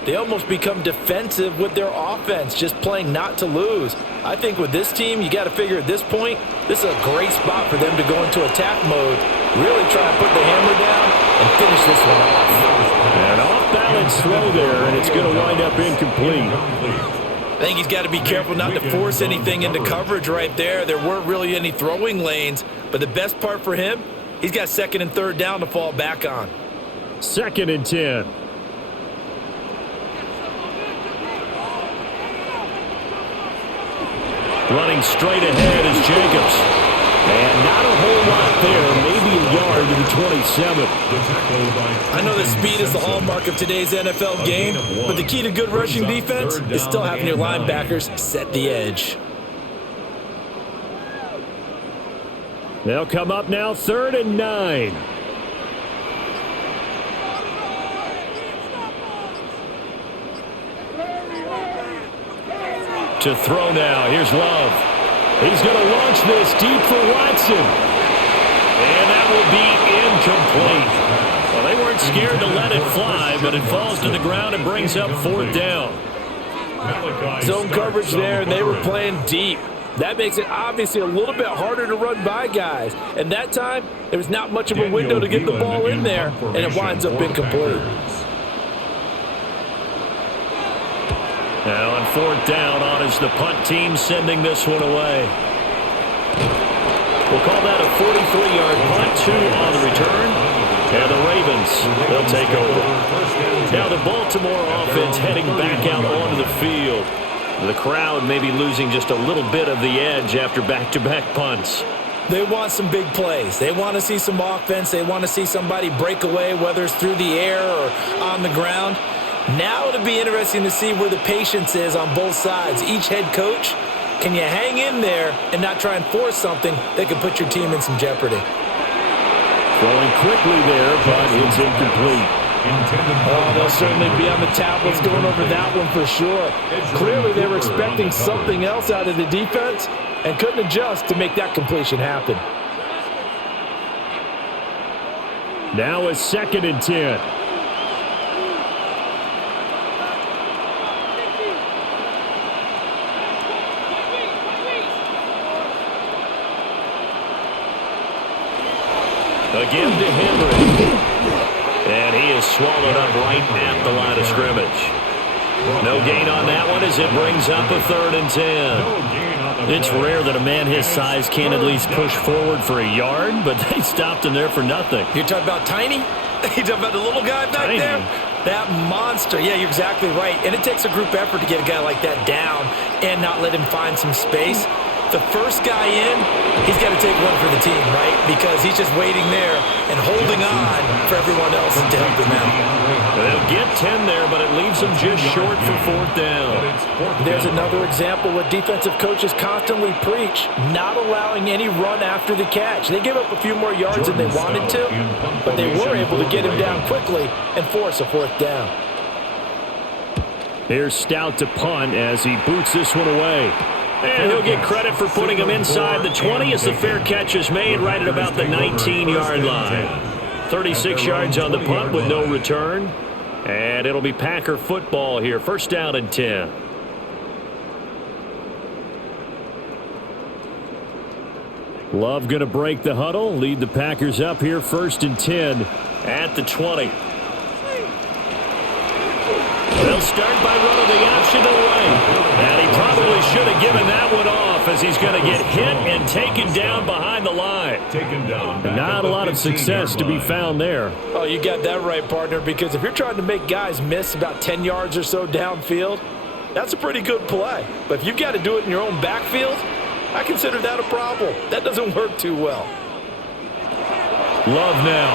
they almost become defensive with their offense, just playing not to lose. I think with this team, you got to figure at this point, this is a great spot for them to go into attack mode, really try to put the hammer down and finish this one off. An off-balance throw there, and it's going to wind up incomplete. I think he's got to be careful not to force anything into coverage right there. There weren't really any throwing lanes, but the best part for him, he's got second and third down to fall back on. 2nd and 10. Running straight ahead is Jacobs. And not a whole lot there, maybe a yard to the 27. I know that speed is the hallmark of today's NFL game, but the key to good rushing defense is still having your linebackers set the edge. They'll come up now, 3rd and 9. To throw now. Here's Love. He's going to launch this deep for Watson. And that will be incomplete. Well, they weren't scared to let it fly, but it falls to the ground and brings up 4th down. Zone coverage there, and they were playing deep. That makes it obviously a little bit harder to run by guys. And that time, there was not much of a window to get the ball in there, and it winds up incomplete. Now on 4th down, on is the punt team sending this one away. We'll call that a 43-yard punt, 2 on the return. And the Ravens, they'll take over. Now the Baltimore offense heading back out onto the field. The crowd may be losing just a little bit of the edge after back-to-back punts. They want some big plays. They want to see some offense. They want to see somebody break away, whether it's through the air or on the ground. Now it'll be interesting to see where the patience is on both sides. Each head coach, can you hang in there and not try and force something that could put your team in some jeopardy? Throwing quickly there, but it's incomplete. Oh, they'll certainly be on the tablets going over that one for sure. Clearly, they were expecting something else out of the defense and couldn't adjust to make that completion happen. Now it's 2nd and 10. Again to Henry. And he is swallowed up right at the line of scrimmage. No gain on that one as it brings up a 3rd and 10. It's rare that a man his size can at least push forward for a yard, but they stopped him there for nothing. You're talking about Tiny? You're talking about the little guy back there? That monster. Yeah, you're exactly right. And it takes a group effort to get a guy like that down and not let him find some space. The first guy in, he's got to take one for the team, right? Because he's just waiting there and holding on for everyone else to help him out. They'll get 10 there, but it leaves them just short for 4th down. There's another example what defensive coaches constantly preach, not allowing any run after the catch. They gave up a few more yards than they wanted to, but they were able to get him down quickly and force a 4th down. Here's Stout to punt as he boots this one away. And he'll get credit for putting him inside the 20 as the fair catch is made right at about the 19-yard line. 36 yards on the punt with no return. And it'll be Packer football here. 1st down and 10. Love going to break the huddle. Lead the Packers up here 1st and 10 at the 20. They'll start by running the option to the right. And he probably should have given that one off as he's going to get hit and taken down behind the line. Not a lot of success to be found there. Oh, you got that right, partner, because if you're trying to make guys miss about 10 yards or so downfield, that's a pretty good play. But if you've got to do it in your own backfield, I consider that a problem. That doesn't work too well. Love now.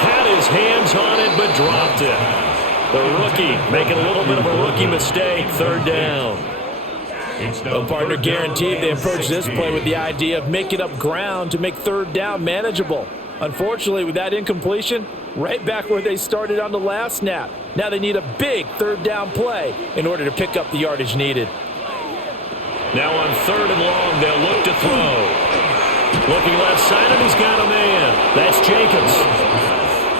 Had his hands on it but dropped it. The rookie making a little bit of a rookie mistake. 3rd down. Well, partner, guaranteed they approach this play with the idea of making up ground to make 3rd down manageable. Unfortunately, with that incompletion, right back where they started on the last snap. Now they need a big 3rd down play in order to pick up the yardage needed. Now on 3rd and long, they'll look to throw. Looking left side of him, he's got a man. That's Jacobs.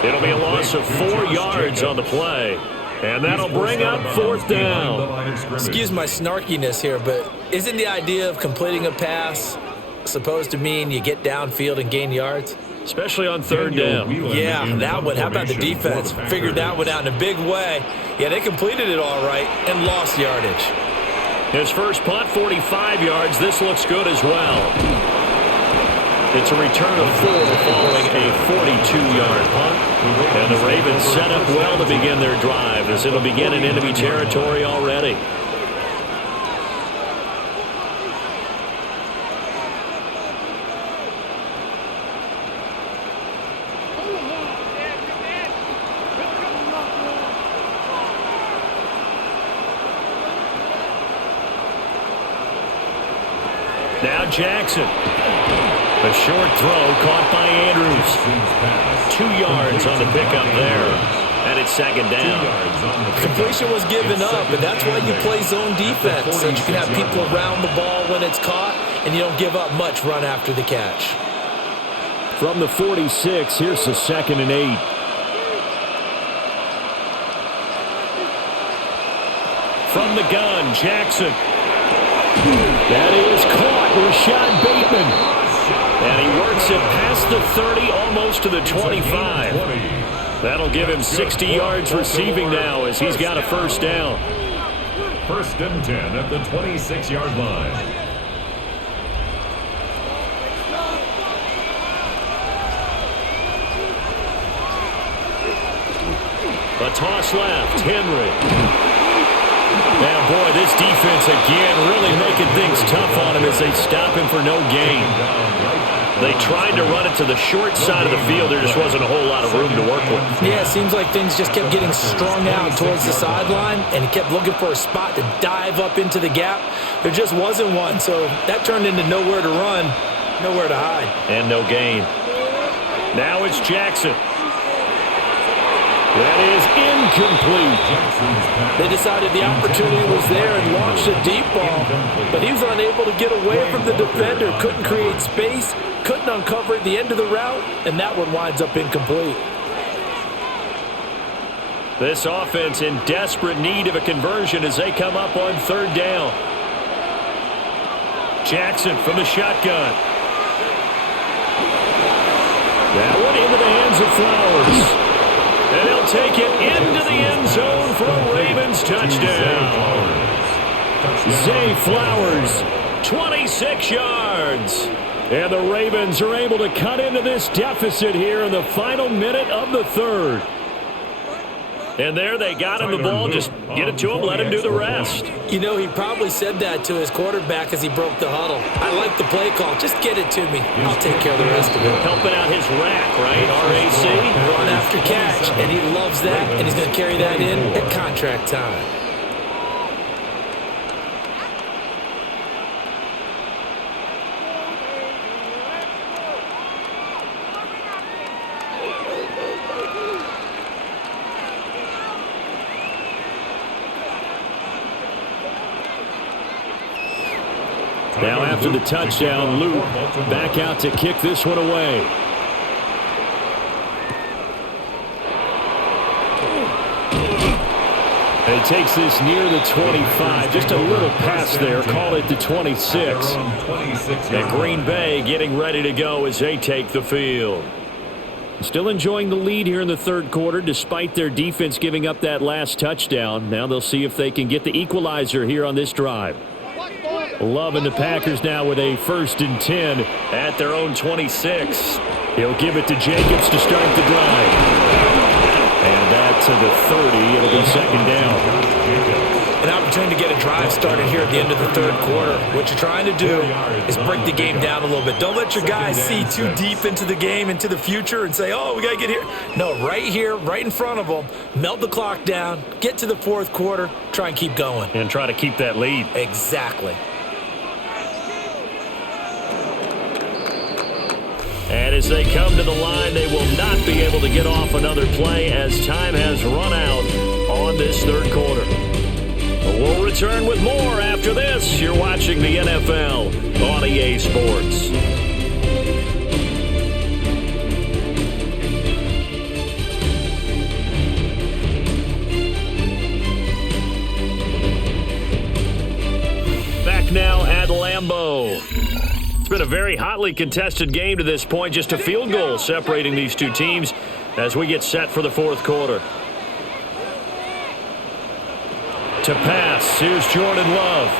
It'll be a loss of 4 yards on the play. And that'll bring up 4th down. Excuse my snarkiness here, but isn't the idea of completing a pass supposed to mean you get downfield and gain yards? Especially on 3rd down. Yeah, that one. How about the defense? Figured that one out in a big way. Yeah, they completed it all right and lost yardage. His first punt, 45 yards. This looks good as well. It's a return of 4 following a 42-yard punt. And the Ravens set up well to begin their drive as it'll begin in enemy territory already. Now Jackson. A short throw caught by Andrews. 2 yards on the pickup there. And it's 2nd down. Completion was given up, and that's why you play zone defense, so you can have people around the ball when it's caught, and you don't give up much run after the catch. From the 46, here's the 2nd and 8. From the gun, Jackson. That is caught. Rashad Bateman. And he works it past the 30, almost to the 25. That'll give him 60 yards receiving now as he's got a 1st down. 1st and 10 at the 26-yard line. A toss left, Henry. Now, boy, this defense again really making things tough on him as they stop him for no gain. They tried to run it to the short side of the field. There just wasn't a whole lot of room to work with. Yeah, it seems like things just kept getting strung out towards the sideline, and he kept looking for a spot to dive up into the gap. There just wasn't one, so that turned into nowhere to run, nowhere to hide. And no gain. Now it's Jackson. That is incomplete. They decided the opportunity was there and launched a deep ball, but he was unable to get away from the defender, couldn't create space, couldn't uncover at the end of the route, and that one winds up incomplete. This offense in desperate need of a conversion as they come up on third down. Jackson from the shotgun. That one into the hands of Flowers. And he'll take it into the end zone for a Ravens touchdown. Zay Flowers, 26 yards. And the Ravens are able to cut into this deficit here in the final minute of the third. And there they got him the ball. Just get it to him, let him do the rest. You know, he probably said that to his quarterback as he broke the huddle. I like the play call. Just get it to me. I'll take care of the rest of it. Helping out his rack, right? RAC. Run after catch, and he loves that, and he's going to carry that in at contract time. Now after the touchdown, Luke back out to kick this one away. And he takes this near the 25. Just a little pass there. Call it the 26. And Green Bay getting ready to go as they take the field. Still enjoying the lead here in the third quarter despite their defense giving up that last touchdown. Now they'll see if they can get the equalizer here on this drive. Loving the Packers now with a 1st and 10 at their own 26. He'll give it to Jacobs to start the drive. And that to the 30. It'll be second down. An opportunity to get a drive started here at the end of the third quarter. What you're trying to do is break the game down a little bit. Don't let your guys see too deep into the game, into the future, and say, oh, we got to get here. No, right here, right in front of them, melt the clock down, get to the fourth quarter, try and keep going. And try to keep that lead. Exactly. And as they come to the line, they will not be able to get off another play as time has run out on this third quarter. We'll return with more after this. You're watching the NFL on EA Sports. Back now at Lambeau. It's been a very hotly contested game to this point. Just a field goal separating these two teams as we get set for the fourth quarter. To pass, here's Jordan Love.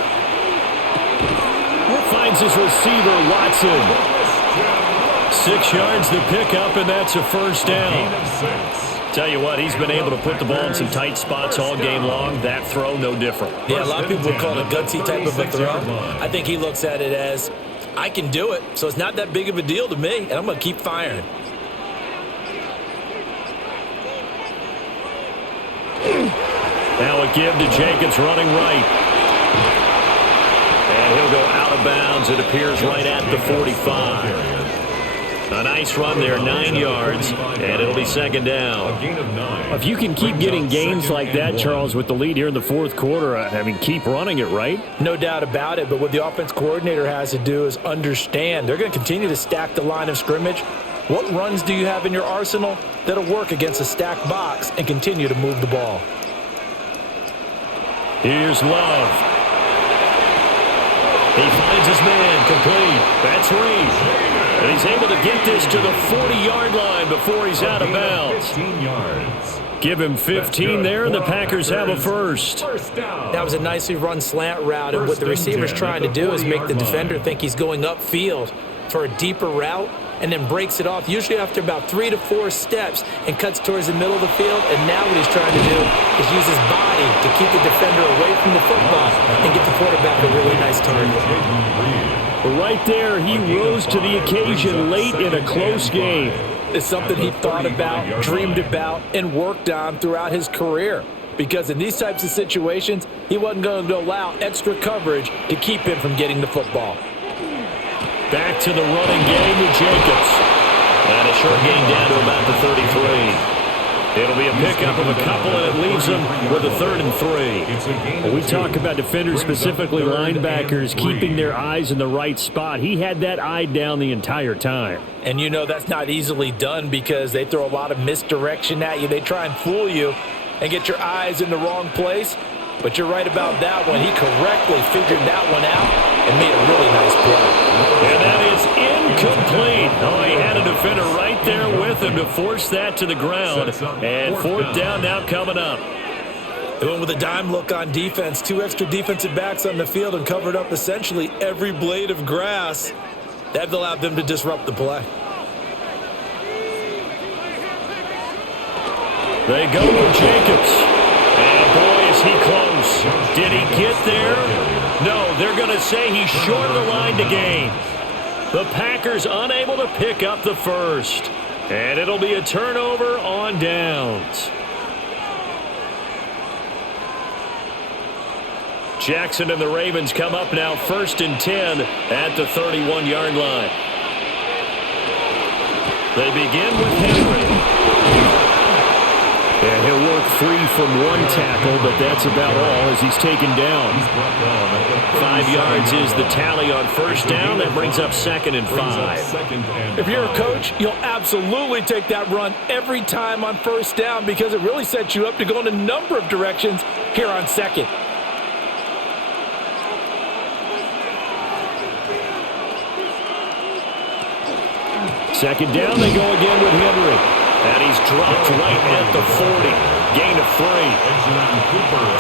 Finds his receiver, Watson. 6 yards the pickup, and that's a first down. Tell you what, he's been able to put the ball in some tight spots all game long. That throw, no different. Yeah, a lot of people would call it a gutsy type of a throw. I think he looks at it as, I can do it, so it's not that big of a deal to me, and I'm going to keep firing. Now a give to Jacobs running right. And he'll go out of bounds. It appears right at the 45. A nice run there, 9 yards, and it'll be second down. If you can keep getting gains like that, Charles, with the lead here in the fourth quarter, I mean, keep running it, right? No doubt about it, but what the offense coordinator has to do is understand. They're going to continue to stack the line of scrimmage. What runs do you have in your arsenal that'll work against a stacked box and continue to move the ball? Here's Love. He finds his man, complete. That's Reed. And he's able to get this to the 40-yard line before he's out of bounds. 15 yards. Give him 15 there, and the Packers have a first. That was a nicely run slant route, and what the receiver's trying to do is make the defender think he's going upfield for a deeper route, and then breaks it off, usually after about 3 to 4 steps, and cuts towards the middle of the field. And now what he's trying to do is use his body to keep the defender away from the football and get the quarterback a really nice target. Right there, he rose to the occasion late in a close game. It's something he thought about, dreamed about, and worked on throughout his career. Because in these types of situations, he wasn't going to allow extra coverage to keep him from getting the football. Back to the running game with Jacobs. And a short gain down to about the 33. It'll be a pickup of a couple, and it leaves them with a 3rd and 3. Well, we talk about defenders, specifically linebackers, keeping their eyes in the right spot. He had that eye down the entire time. And you know that's not easily done because they throw a lot of misdirection at you. They try and fool you and get your eyes in the wrong place. But you're right about that one. He correctly figured that one out and made a really nice play. And that is incomplete. Oh, he had a defender right there with him to force that to the ground. And 4th down now coming up. They went with a dime look on defense. 2 extra defensive backs on the field and covered up essentially every blade of grass. That allowed them to disrupt the play. They go with Jacobs. And boy, is he close. Did he get there? No, they're going to say he's short of the line to gain. The Packers unable to pick up the first. And it'll be a turnover on downs. Jackson and the Ravens come up now 1st and 10 at the 31-yard line. They begin with Henry. And he'll work free from one tackle, but that's about all as he's taken down. 5 yards is the tally on 1st down. That brings up 2nd and 5. If you're a coach, you'll absolutely take that run every time on 1st down because it really sets you up to go in a number of directions here on 2nd. Second down, they go again with Henry. And he's dropped right at the 40. Gain of 3.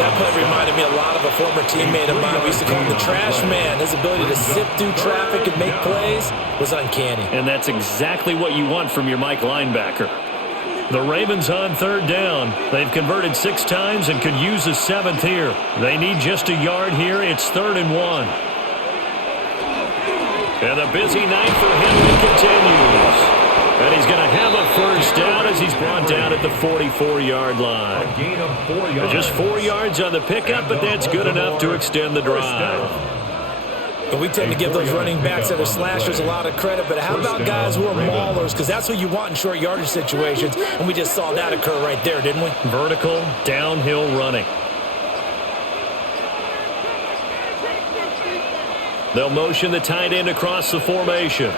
That play reminded me a lot of a former teammate of mine. We used to call him the trash man. His ability to zip through traffic and make plays was uncanny. And that's exactly what you want from your Mike linebacker. The Ravens on 3rd down. They've converted 6 times and could use a 7th here. They need just a yard here. It's 3rd and 1. And the busy night for Henry continues. And he's going to have a 1st down as he's brought down at the 44-yard line. A gain of 4 yards. Just 4 yards on the pickup, but that's good enough to extend the drive. But we tend to give those running backs that are slashers a lot of credit, but how about guys who are maulers? Because that's what you want in short yardage situations, and we just saw that occur right there, didn't we? Vertical, downhill running. They'll motion the tight end across the formation.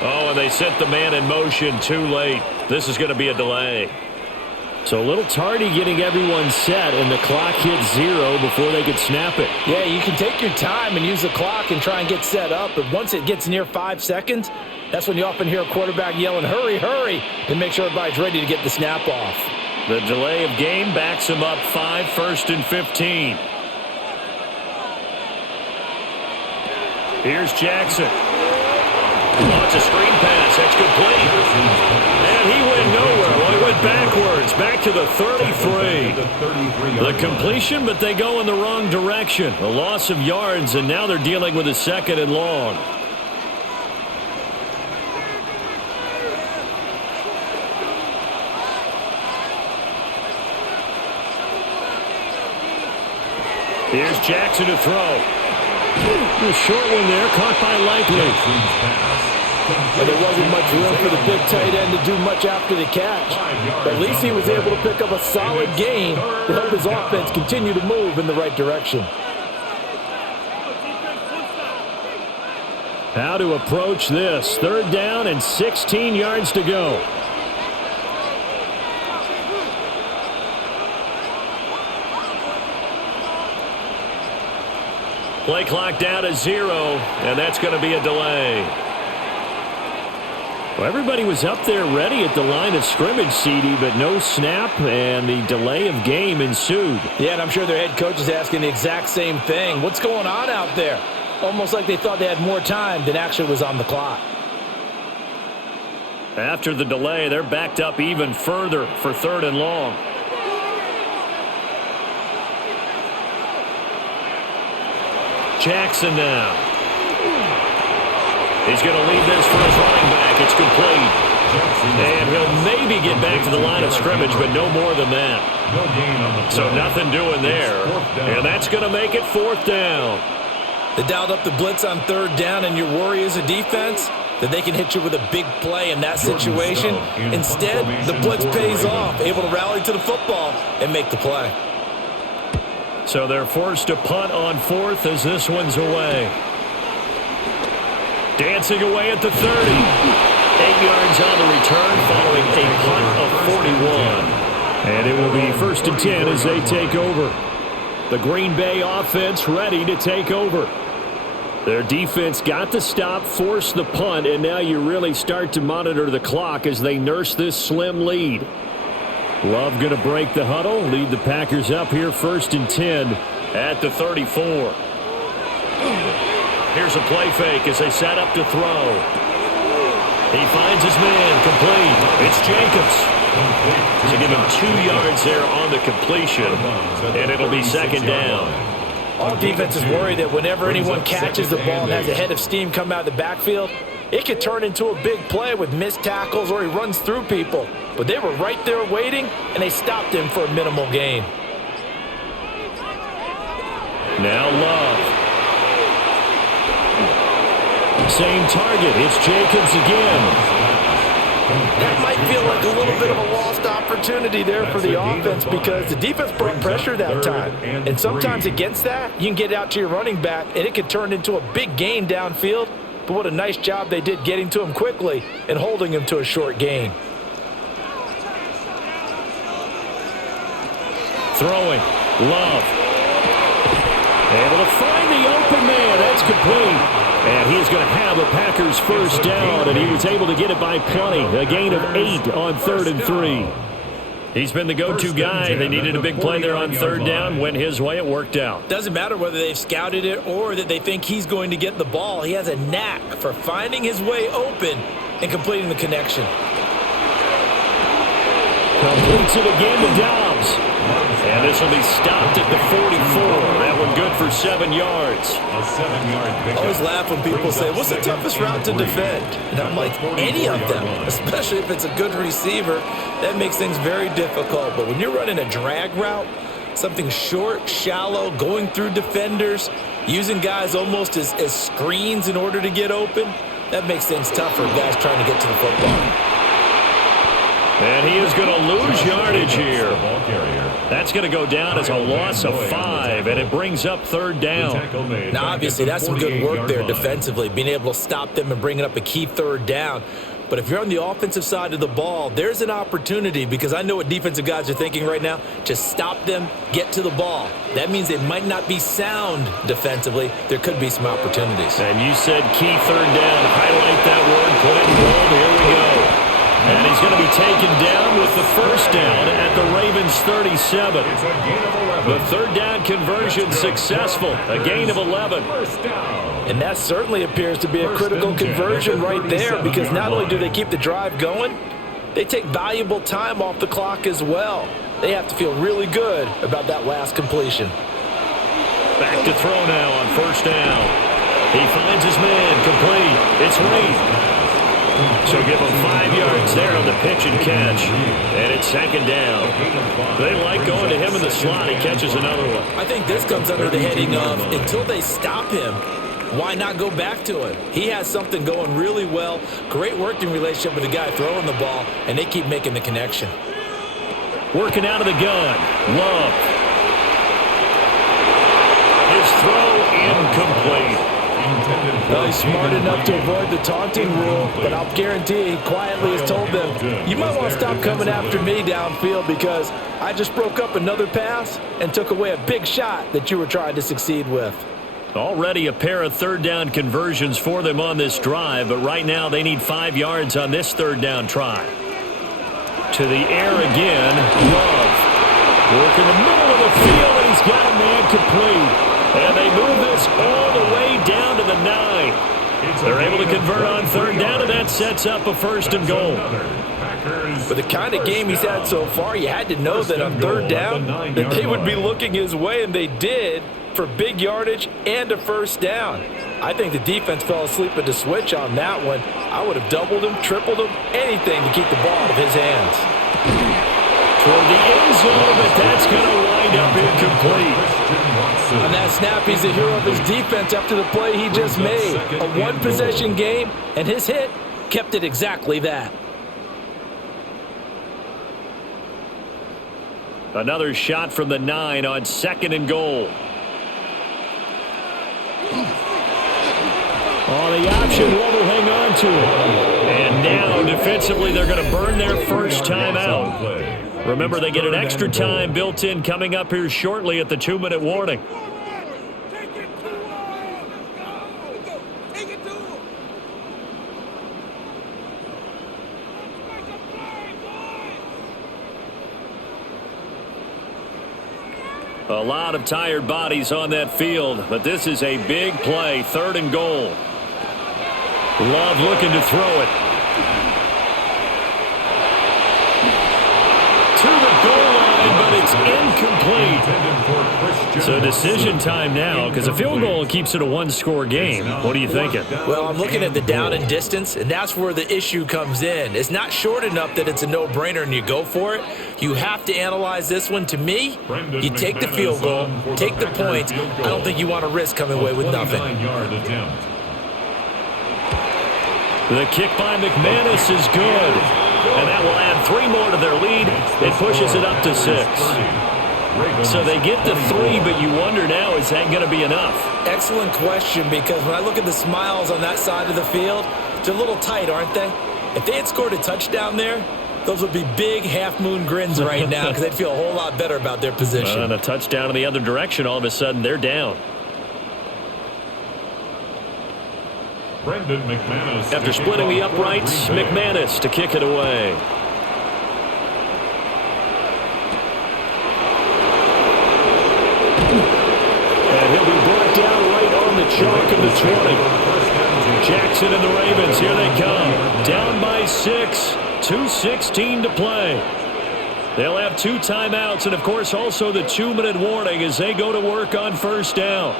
Oh, and they sent the man in motion too late. This is going to be a delay. So a little tardy getting everyone set, and the clock hit 0 before they could snap it. Yeah, you can take your time and use the clock and try and get set up, but once it gets near 5 seconds, that's when you often hear a quarterback yelling, hurry, hurry, and make sure everybody's ready to get the snap off. The delay of game backs him up 5, 1st and 15. Here's Jackson. Launch a screen pass. That's complete. And he went nowhere. Well, he went backwards. Back to the 33. The completion, but they go in the wrong direction. A loss of yards, and now they're dealing with a 2nd and long. Here's Jackson to throw. A short one there, caught by Likely. And there wasn't much room for the big tight end to do much after the catch. But at least he was able to pick up a solid gain to help his offense continue to move in the right direction. How to approach this. 3rd down and 16 yards to go. Play clock down to 0, and that's going to be a delay. Well, everybody was up there ready at the line of scrimmage, CD, but no snap, and the delay of game ensued. Yeah, and I'm sure their head coach is asking the exact same thing. What's going on out there? Almost like they thought they had more time than actually was on the clock. After the delay, they're backed up even further for 3rd and long. Jackson now. He's going to lead this for his running back. It's complete. And he'll maybe get back to the line of scrimmage, but no more than that. So nothing doing there. And that's going to make it 4th down. They dialed up the blitz on 3rd down, and your worry as a defense, that they can hit you with a big play in that situation. Instead, the blitz pays off, able to rally to the football and make the play. So they're forced to punt on 4th as this one's away. Dancing away at the 30. 8 yards on the return following a punt of 41. And it will be 1st and 10 as they take over. The Green Bay offense ready to take over. Their defense got the stop, forced the punt, and now you really start to monitor the clock as they nurse this slim lead. Love going to break the huddle, lead the Packers up here 1st and 10 at the 34. Here's a play fake as they set up to throw. He finds his man, complete. It's Jacobs. So give him 2 yards there on the completion, and it'll be 2nd down. All defenses worry that whenever anyone catches the ball and has a head of steam come out of the backfield, it could turn into a big play with missed tackles or he runs through people. But they were right there waiting, and they stopped him for a minimal gain. Now Love. Same target. It's Jacobs again. That might feel like a little bit of a lost opportunity there for the offense because the defense brought pressure that time. And sometimes against that, you can get out to your running back, and it can turn into a big gain downfield. But what a nice job they did getting to him quickly and holding him to a short gain. Throwing. Love. Able to find the open man. That's complete. And he's going to have a Packers 1st down, and he was able to get it by plenty. A gain of 8 on 3rd and 3. He's been the go-to guy. They needed a big play there on 3rd down. Went his way. It worked out. Doesn't matter whether they've scouted it or that they think he's going to get the ball. He has a knack for finding his way open and completing the connection. Completes it again to Dobbs. And this will be stopped at the 44. That one good for 7 yards. A 7-yard I pickup. always laugh when people say, what's the toughest route to defend? And I'm like, any of them, especially if it's a good receiver. That makes things very difficult. But when you're running a drag route, something short, shallow, going through defenders, using guys almost as screens in order to get open, that makes things tough for guys trying to get to the football. And he is going to lose yardage here. That's going to go down as a loss of 5, and it brings up 3rd down. Now, obviously, that's some good work there defensively, being able to stop them and bringing up a key 3rd down. But if you're on the offensive side of the ball, there's an opportunity because I know what defensive guys are thinking right now. Just stop them, get to the ball. That means they might not be sound defensively. There could be some opportunities. And you said key 3rd down. Highlight that word, put it in bold. Here we go. And he's going to be taken down with the 1st down at the Ravens 37. The 3rd down conversion successful. A gain of 11. And that certainly appears to be a critical conversion right there because not only do they keep the drive going, they take valuable time off the clock as well. They have to feel really good about that last completion. Back to throw now on 1st down. He finds his man complete. It's Reed. So give him 5 yards there on the pitch and catch. And it's 2nd down. They like going to him in the slot. He catches another one. I think this comes under the heading of until they stop him, why not go back to him? He has something going really well. Great working relationship with the guy throwing the ball, and they keep making the connection. Working out of the gun. Love. His throw incomplete. Well, he's smart enough to avoid the taunting rule, but I'll guarantee he quietly has told them, you might want to stop coming after me downfield because I just broke up another pass and took away a big shot that you were trying to succeed with. Already a pair of 3rd down conversions for them on this drive, but right now they need 5 yards on this 3rd down try. To the air again, Love. Work in the middle of the field, and he's got a man complete. And they move this all the way down to the 9. They're able to convert on 3rd down, and that sets up a 1st and goal. With the kind of game he's had so far, you had to know that on 3rd down that they would be looking his way, and they did for big yardage and a 1st down. I think the defense fell asleep at the switch on that one. I would have doubled him, tripled him, anything to keep the ball out of his hands. Toward the end zone, but that's going to wind wind up incomplete. On that snap, he's the hero of his defense after the play he just made. A one-possession game, and his hit kept it exactly that. Another shot from the 9 on 2nd and goal. Oh, the option, what will hang on to it. And now, defensively, they're going to burn their first time out. Remember, they get an extra time built in coming up here shortly at the 2-minute warning. A lot of tired bodies on that field, but this is a big play, 3rd and goal. Love looking to throw it. To the goal line, but it's incomplete. So decision time now, because a field goal keeps it a one-score game. What are you thinking? Well, I'm looking at the down and distance, and that's where the issue comes in. It's not short enough that it's a no-brainer and you go for it. You have to analyze this one. To me, you take the field goal, take the points. I don't think you want to risk coming away with nothing. The kick by McManus is good. And that will add 3 more to their lead. It pushes it up to 6. So they get to 3, but you wonder now, is that going to be enough? Excellent question, because when I look at the smiles on that side of the field, they're a little tight, aren't they? If they had scored a touchdown there, those would be big half-moon grins right now because they'd feel a whole lot better about their position. And a touchdown in the other direction, all of a sudden, they're down. After splitting the uprights, McManus to kick it away. And he'll be brought down right on the chalk of the 20. Jackson and the Ravens, here they come. Down by 6, 2:16 to play. They'll have 2 timeouts and, of course, also the 2-minute warning as they go to work on 1st down.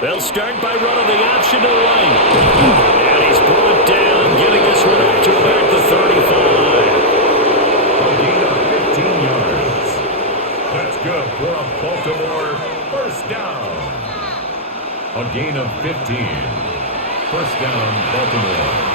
They'll start by running the option to the right. And he's brought down, getting this one up to about the 35. A gain of 15 yards. That's good for a Baltimore 1st down. A gain of 15. 1st down, Baltimore.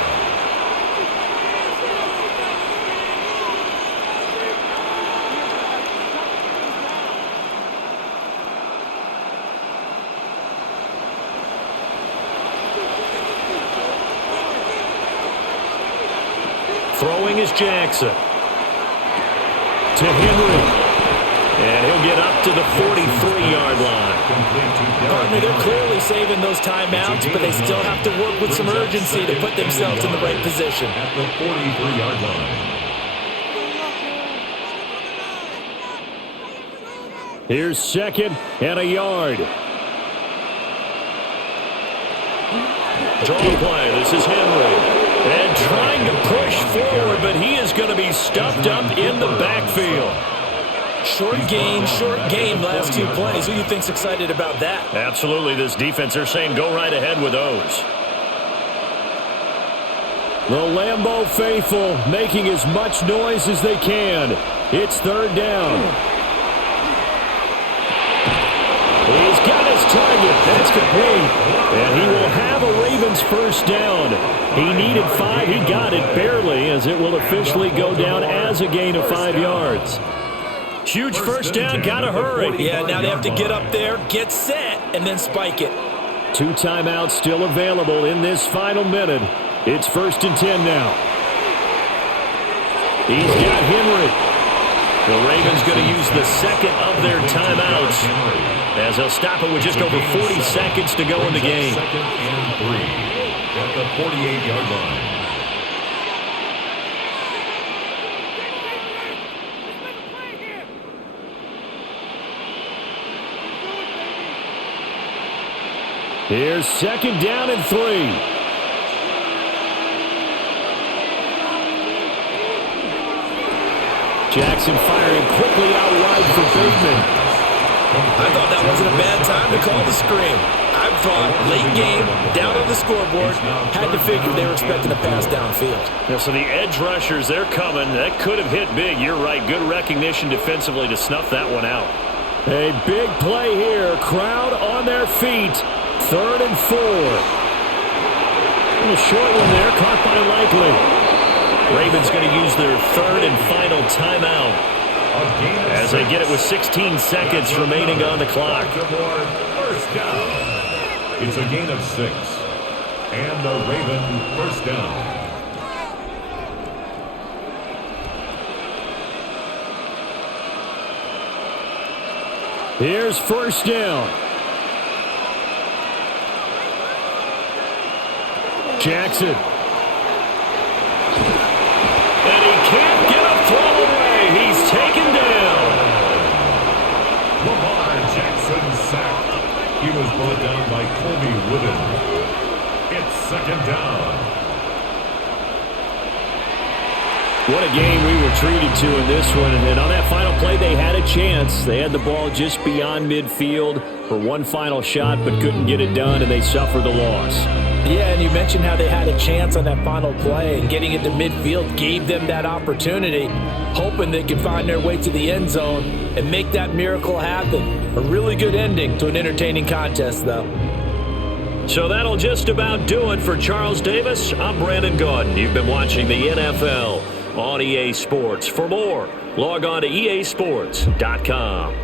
Throwing is Jackson. To Henry. And he'll get up to the 43-yard line. Partner, they're clearly saving those timeouts, but they still have to work with some urgency to put themselves in the right position. At the 43-yard line. Here's 2nd and a yard. Draw play. This is Henry. And trying to push forward, but he is going to be stuffed up in the backfield. Short game last 2 plays. Who do you think's excited about that? Absolutely. This defense, they're saying go right ahead with those. The Lambeau faithful making as much noise as they can. It's 3rd down. He's got his target. That's complete. And he will have a Ravens 1st down. He needed 5. He got it barely, as it will officially go down as a gain of 5 yards. Huge 1st down. Got to hurry. Yeah, now they have to get up there, get set, and then spike it. 2 timeouts still available in this final minute. It's 1st and 10 now. He's got Henry. The Ravens going to use the 2nd of their timeouts, as they'll stop it with just over 40 seconds to go in the game. 2nd and 3 at the 48-yard line. Here's 2nd down and 3. Jackson firing quickly out wide for Bateman. I thought that wasn't a bad time to call the screen. I've thought, late game, down on the scoreboard, had to figure they were expecting a pass downfield. Yeah, so the edge rushers, they're coming. That could have hit big. You're right. Good recognition defensively to snuff that one out. A big play here. Crowd on their feet. 3rd and 4. A little short one there, caught by Likely. Ravens going to use their 3rd and final timeout as they get it with 16 seconds remaining on the clock. First down. It's a gain of 6. And the Raven first down. Here's first down. Jackson. And he can't get a throw away. He's taken down. Lamar Jackson sacked. He was brought down by Colby Wooden. It's 2nd down. What a game we were treated to in this one. And on that final play, they had a chance. They had the ball just beyond midfield for one final shot, but couldn't get it done, and they suffered the loss. Yeah, and you mentioned how they had a chance on that final play, and getting it to midfield gave them that opportunity, hoping they could find their way to the end zone and make that miracle happen. A really good ending to an entertaining contest, though. So that'll just about do it for Charles Davis. I'm Brandon Gaudin. You've been watching the NFL on EA Sports. For more, log on to easports.com.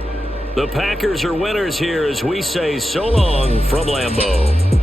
The Packers are winners here as we say so long from Lambeau.